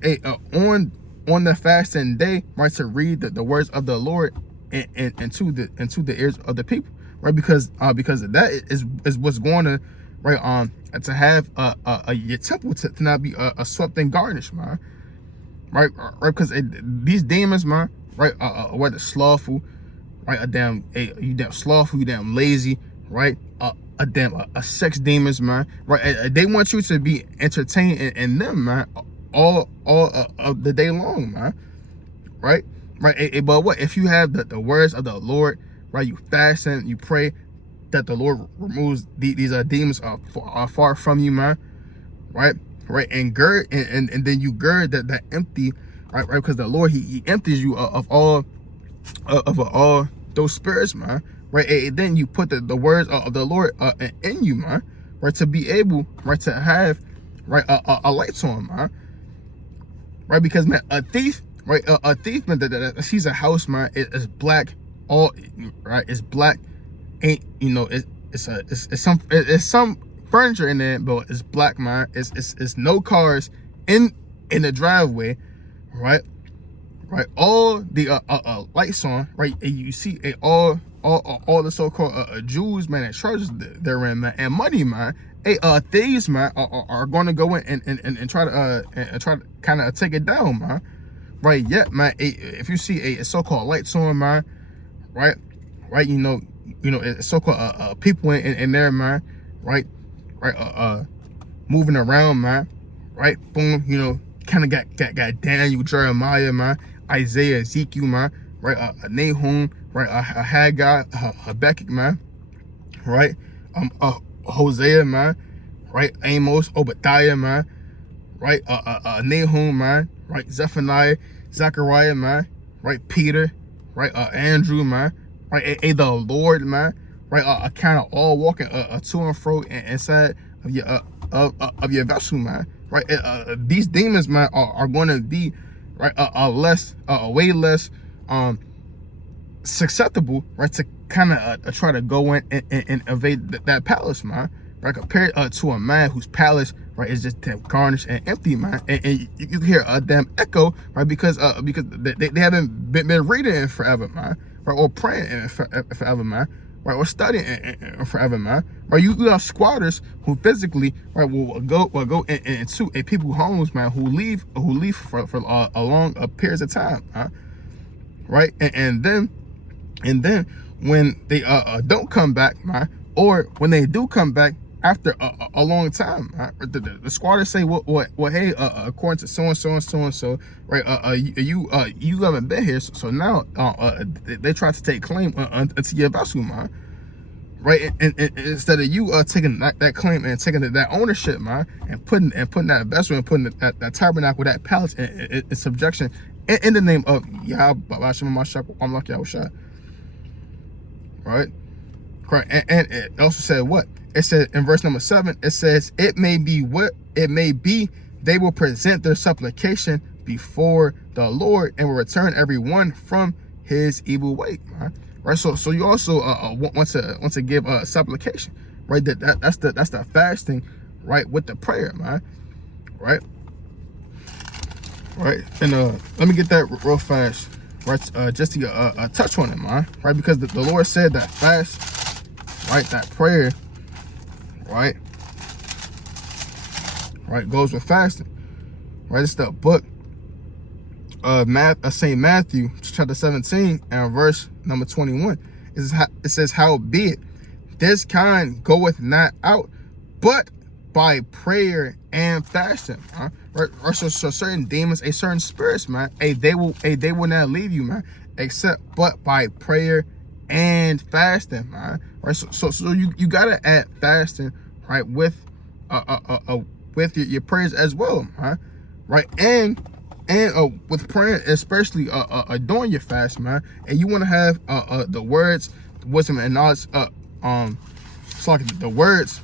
on the fasting day, right, to read the words of the Lord into the ears of the people, right, because that is what's going to, right, to have your temple to not be swept and garnished, man, right, because these demons, man, right, whether slothful, right, you damn slothful, you damn lazy, right, a sex demons, man, right, they want you to be entertained in them, man, all of the day long, man, right, but what if you have the words of the Lord, right, you fast and you pray, that the Lord removes these demons far from you, man. Right, and gird, and then you gird that empty, right, because the Lord he empties you of all those spirits, man. Right, and then you put the words of the Lord in you, man. Right, to be able, right, to have, right, a lights on, man. Right, because, man, a thief, right, a thief, man, that sees a house, man, it's black, all right, it's black, ain't, you know, it's some furniture in there, but it's black, man. It's no cars in the driveway, right, all the lights on, right, and you see all the so-called Jews, man, and charges they're in, man, and money, man. Thieves, man, are going to go in and try to kind of take it down, man. Right, yeah, man. If you see a so-called lights on, man, right, you know, so-called people in there, man, right, moving around, man, right, boom, you know, kind of got Daniel, Jeremiah, man, Isaiah, Ezekiel, man, right, Nahum, right, Haggai, Habakkuk, man, right, Hosea, man, right, Amos, Obadiah, man, right, Nahum, man, right, Zephaniah, Zechariah, man, right, Peter, right, Andrew, man, right, the Lord, man, right, kind of all walking to and fro inside of your vessel, man, right. These demons, man, are going to be, right, way less susceptible, right, to kind of try to go in and invade that palace, man, right, compared to a man whose palace, right, is just garnished and empty, man, and you hear a damn echo, right, because they haven't been reading in forever, man, right, or praying in forever, man, right, or studying in forever, man, right. You have squatters who physically, right, will go into a people's homes, man, who leave for a long periods of time, right, and then when they don't come back, man, or when they do come back after a long time, the squatters say, well, hey, according to so and so, right, you haven't been here, so now they try to take claim unto your vessel, man, right, and instead of you taking that claim and taking that ownership, man, and putting that vessel and putting that tabernacle, that palace in subjection in the name of Yahweh, right? Correct. And it also said what? It said in verse number 7, it says, it may be they will present their supplication before the Lord and will return every one from his evil way, right? Right. So you also want to give a supplication, right? That's the fasting, right, with the prayer, man, right? Right. And let me get that real fast, right? Just to touch on it, man, right? Because the Lord said that fast, right, that prayer, right, goes with fasting, right? It's the book of St. Matthew, chapter 17, and verse number 21. It says, howbeit this kind goeth not out, but by prayer and fasting, right? So certain demons, certain spirits, man, they will not leave you, man, except but by prayer and fasting, man, right? So you gotta add fasting, right, with your prayers as well, right? And with praying, especially during your fast, man, and you want to have the words, wisdom, and knowledge, it's like the words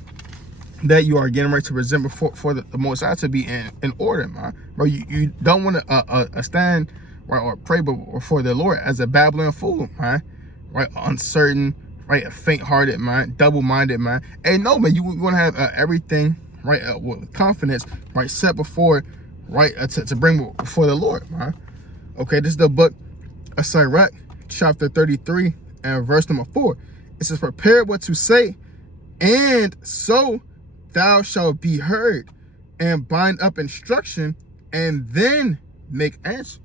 that you are getting ready to present before the Most High to be in order, man. Bro, you don't want to stand, right, or pray before the Lord as a babbling fool, man, right, uncertain, right, faint-hearted, man, double-minded, man. And no, man, you want to have everything, right, with confidence, right, set before, right, to bring before the Lord, man. Okay, this is the book of Sirach, chapter 33, and verse number 4. It says, prepare what to say, and so thou shalt be heard, and bind up instruction, and then make answer.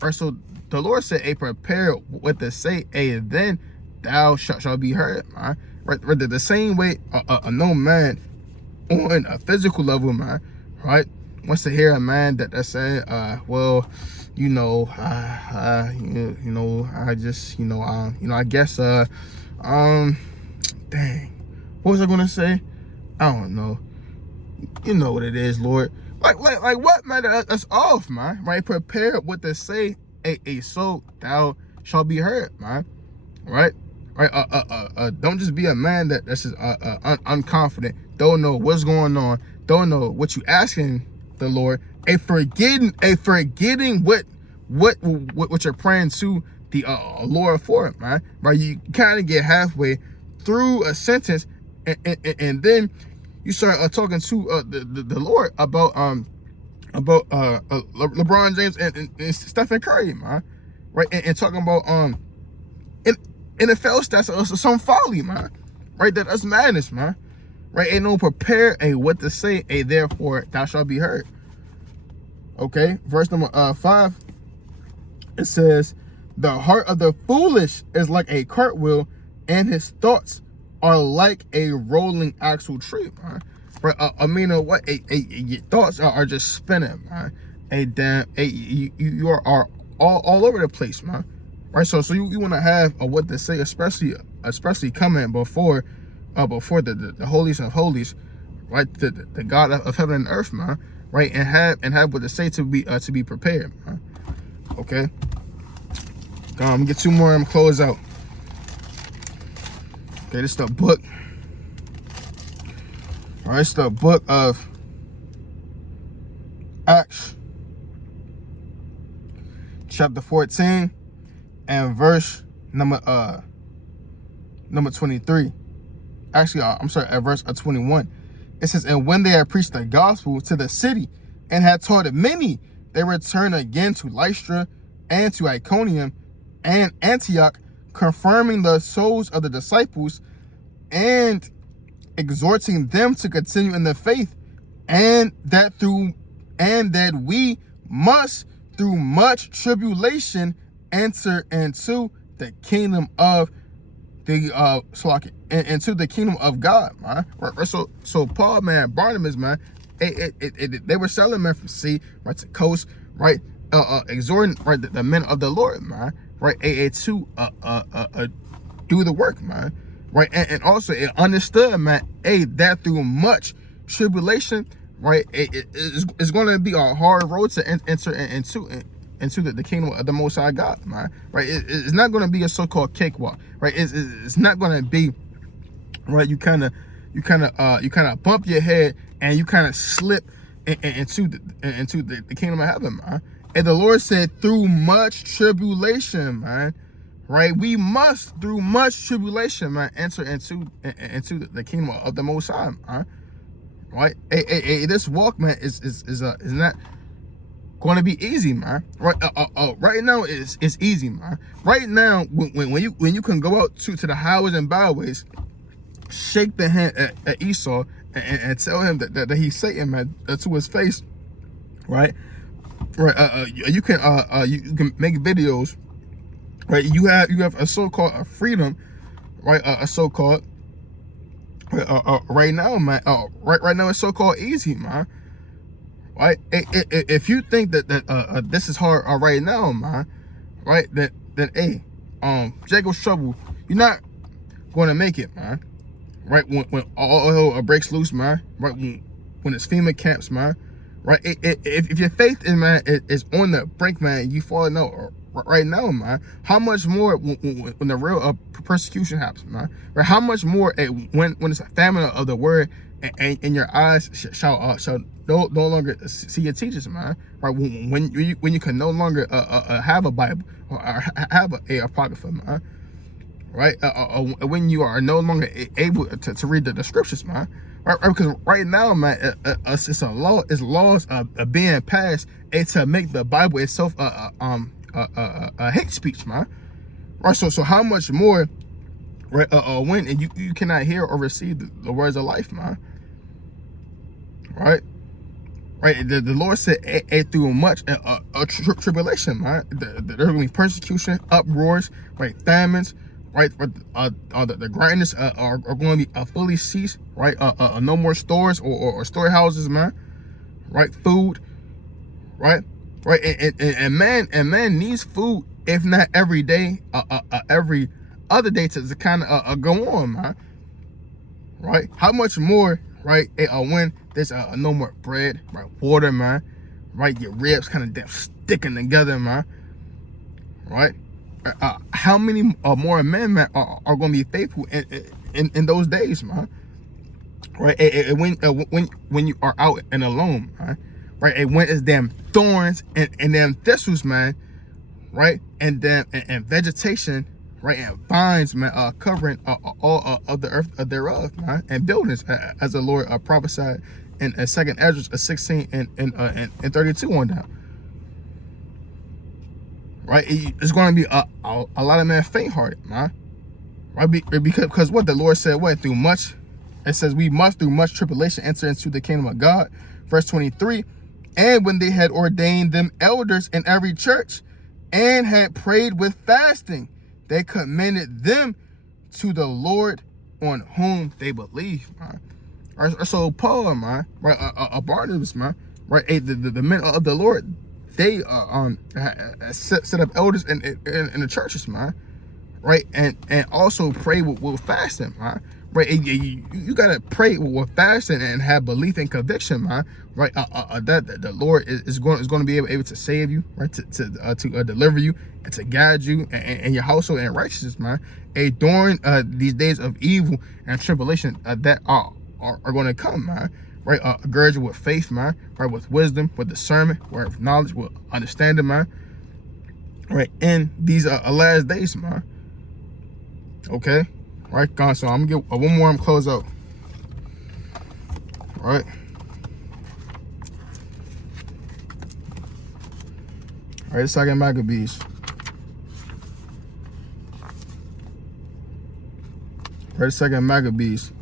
Or so the Lord said, prepare what to say, and then thou shalt be heard, man. Right, the same way no man on a physical level, man, right, wants to hear a man that's saying, well, you know, I just, I guess, Dang. What was I gonna say? I don't know. You know what it is, Lord. Like what, man? That's off, man. Right? Prepare what to say, so thou shall be heard, man. Right? Right? Don't just be a man that's just unconfident. Don't know what's going on. Don't know what you asking the Lord. Forgetting what you're praying to the Lord for, man. Right? You kind of get halfway through a sentence, and then you start talking to the Lord about LeBron James and Stephen Curry, man, right? And talking about NFL stats, some folly, man, right? That's madness, man, right? Ain't no prepare what to say, therefore thou shalt be heard. Okay, verse number 5. It says, the heart of the foolish is like a cartwheel, and his thoughts are like a rolling axle tree, man. Right? I mean, what? Your thoughts are just spinning, man. You are all over the place, man. Right? So you want to have what to say, especially coming before the holies of holies, right? The God of heaven and earth, man. Right? And have what to say to be prepared, man. Okay. Get two more and close out. Okay, this is the book. All right, it's the book of Acts, chapter 14, and verse number 23. Actually, I'm sorry, at verse 21. It says, and when they had preached the gospel to the city and had taught many, they returned again to Lystra and to Iconium and Antioch, confirming the souls of the disciples and exhorting them to continue in the faith, and that we must through much tribulation enter into the kingdom of into the kingdom of God, man. Right, so Paul, man, Barnabas, man, they were selling, man, from sea right to coast, right, exhorting, right, the men of the Lord, man, right, to do the work, man, right, and also it understood, man, that through much tribulation, right, it's going to be a hard road to enter into the kingdom of the Most High God, man, right? It's not going to be a so-called cakewalk, right? It's not going to be, right? You kind of bump your head and you kind of slip into the kingdom of heaven, man. And the Lord said, through much tribulation, man, right? We must, through much tribulation, man, enter into the kingdom of the Most High, man. Right? This walk, man, is not going to be easy, man. Right? Right now it's easy, man. Right now, when you can go out to the highways and byways, shake the hand at Esau and tell him that he's Satan, man, to his face, right? Right? You can make videos, right? You have a so-called freedom, right? A so-called right now, man. Right now it's so-called easy, man. Right? If you think that this is hard right now, man, right? Then hey, Jacob's trouble, you're not going to make it, man. Right? When all hell breaks loose, man. Right? When it's FEMA camps, man. Right? If your faith in, man, is on the brink, man, you falling out right now, man. How much more when the real persecution happens, man? Right? How much more when it's a famine of the word and your eyes shall no longer see your teachers, man. Right? When you can no longer have a Bible or have a apocrypha, man. Right? When you are no longer able to read the scriptures, man. Right? Because right now, man, it's laws being passed to make the Bible itself a hate speech, man. Right? So how much more, right? When you cannot hear or receive the words of life, man. Right? Right? The Lord said, through much tribulation, man. There will be persecution, uproars, right? Famines, right? The grinders are going to be fully ceased, right? No more stores or storehouses, man. Right? Food, right? Right? And man needs food, if not every day, every other day to kind of go on, man. right? How much more, right? When there's no more bread, right? Water, man, right? Your ribs kind of damn sticking together, man, right? How many more men, man, are going to be faithful in those days, man? Right? When you are out and alone, man, right? And when it's damn thorns and damn thistles, man, right? And then and vegetation, right? And vines, man, covering all of the earth thereof, man, and buildings, as the Lord prophesied in 2nd Ezra 16 and 32 on down. Right, it's going to be a lot of men faint-hearted, man. Right, because what the Lord said, what through much, it says we must through much tribulation enter into the kingdom of God. Verse 23, and when they had ordained them elders in every church, and had prayed with fasting, they commended them to the Lord on whom they believe, man. Right, so Paul, man, right, Barnabas, man, right, the men of the Lord, they set up elders in the churches, man, right, and also pray with fasting, man, right. You gotta pray with fasting and have belief and conviction, man, right. That the Lord is going to be able to save you, right, to deliver you and to guide you and your household in righteousness, man. During these days of evil and tribulation that are going to come, man. Right, gird you with faith, man. Right, with wisdom, with discernment, right, with knowledge, with understanding, man. Right, in these last days, man. Okay, right, God. So I'm gonna get one more. I'm close out. Right. All right, 2nd Maccabees. Right, 2nd Maccabees.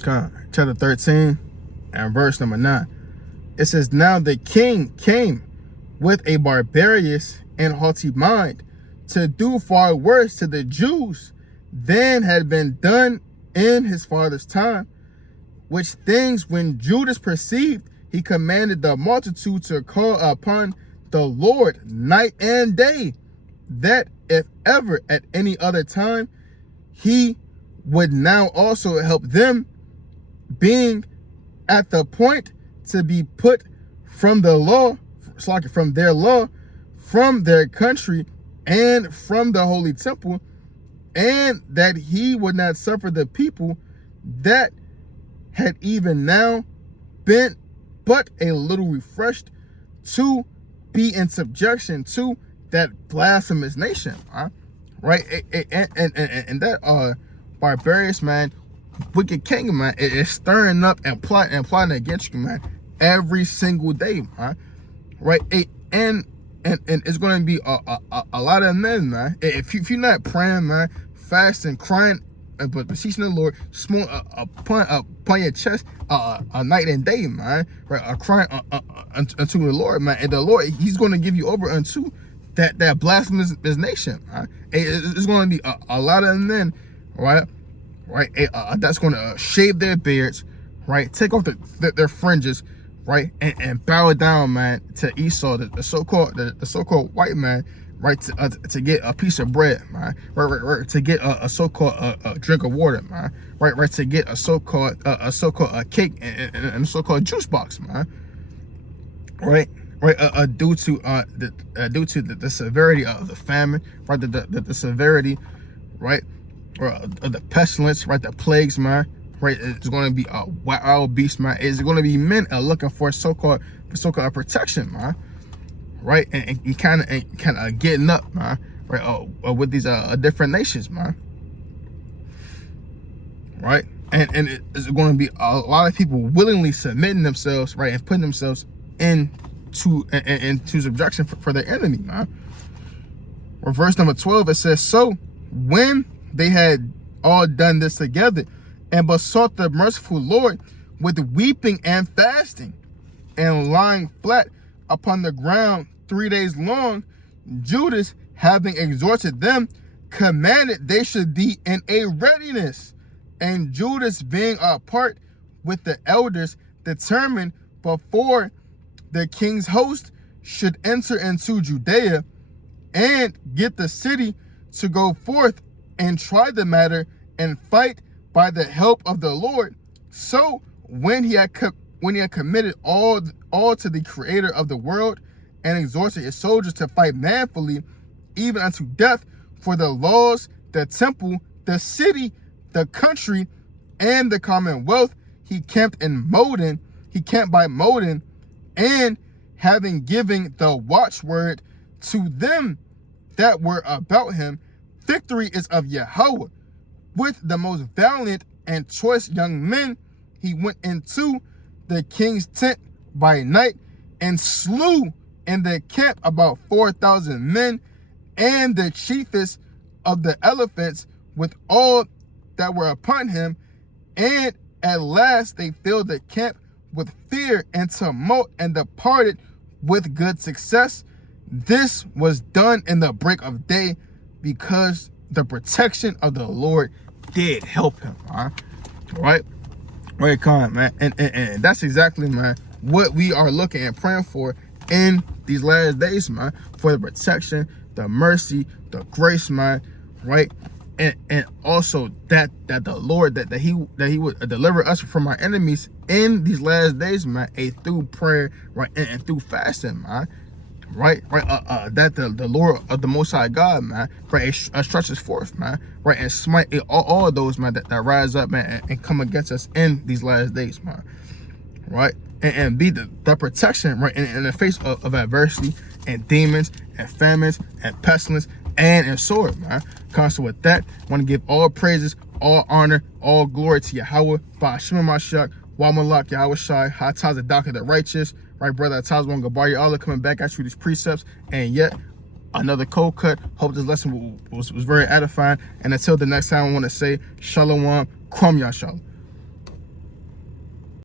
Chapter 13 and verse number 9. It says, now the king came with a barbarous and haughty mind to do far worse to the Jews than had been done in his father's time, which things when Judas perceived, he commanded the multitude to call upon the Lord night and day, that if ever at any other time he would now also help them, being at the point to be put from the law, from their law, from their country, and from the holy temple, and that he would not suffer the people that had even now been but a little refreshed to be in subjection to that blasphemous nation, right? And that barbarous, man, wicked king, man, is stirring up and plotting against you, man, every single day, man. Right? And it's going to be a lot of men, man. If you're not praying, man, fasting, crying, but beseeching the Lord, small upon your chest, a night and day, man, right? Crying unto the Lord, man, and the Lord, He's going to give you over unto that blasphemous nation, man. It's going to be a lot of men, right? Right, that's going to shave their beards, right? Take off their fringes, right, and bow down, man, to Esau, the so-called white man, right, to get a piece of bread, man, right, to get a so-called drink of water, man, right, to get a so-called cake and a so-called juice box, man, right, due to the severity of the famine, right, the severity, right. Or the pestilence, right? The plagues, man. Right? It's going to be a wild beast, man. It's going to be men looking for so-called protection, man. Right? And kind of getting up, man. Right? With these different nations, man. Right? And it's going to be a lot of people willingly submitting themselves, right, and putting themselves into subjection for their enemy, man. Or verse number 12, it says, so when they had all done this together and besought the merciful Lord with weeping and fasting and lying flat upon the ground 3 days long, Judas, having exhorted them, commanded they should be in a readiness. And Judas, being apart with the elders, determined before the king's host should enter into Judea and get the city to go forth and try the matter and fight by the help of the Lord. So when he had committed all to the Creator of the world, and exhorted his soldiers to fight manfully, even unto death, for the laws, the temple, the city, the country, and the commonwealth, he camped by Modin, and having given the watchword to them that were about him, victory is of Yahweh. With the most valiant and choice young men, he went into the king's tent by night, and slew in the camp about 4,000 men, and the chiefest of the elephants, with all that were upon him. And at last they filled the camp with fear and tumult, and departed with good success. This was done in the break of day, because the protection of the Lord did help him. All right, come on, man. And that's exactly, man, what we are looking and praying for in these last days, man, for the protection, the mercy, the grace, man, right? And also that the Lord, that he would deliver us from our enemies in these last days, man, through prayer, right, and through fasting, man, right, that the Lord of the Most High God, man, right, stretches forth, man, right, and smite all of those, man, that rise up, man, and come against us in these last days, man, right, and be the protection, right, in the face of adversity and demons and famines and pestilence and sword, man. Constant with that, I want to give all praises, all honor, all glory to Yahweh, Ba'ashim Mashak, Wamalak, Yahweh Shai, Hataz, the Doctor, the righteous, right, brother, Tazwan Gabar, Allah, coming back at you with these precepts, and yet another cold cut. Hope this lesson was very edifying, and until the next time, I want to say, Shalom, Krom Yashal.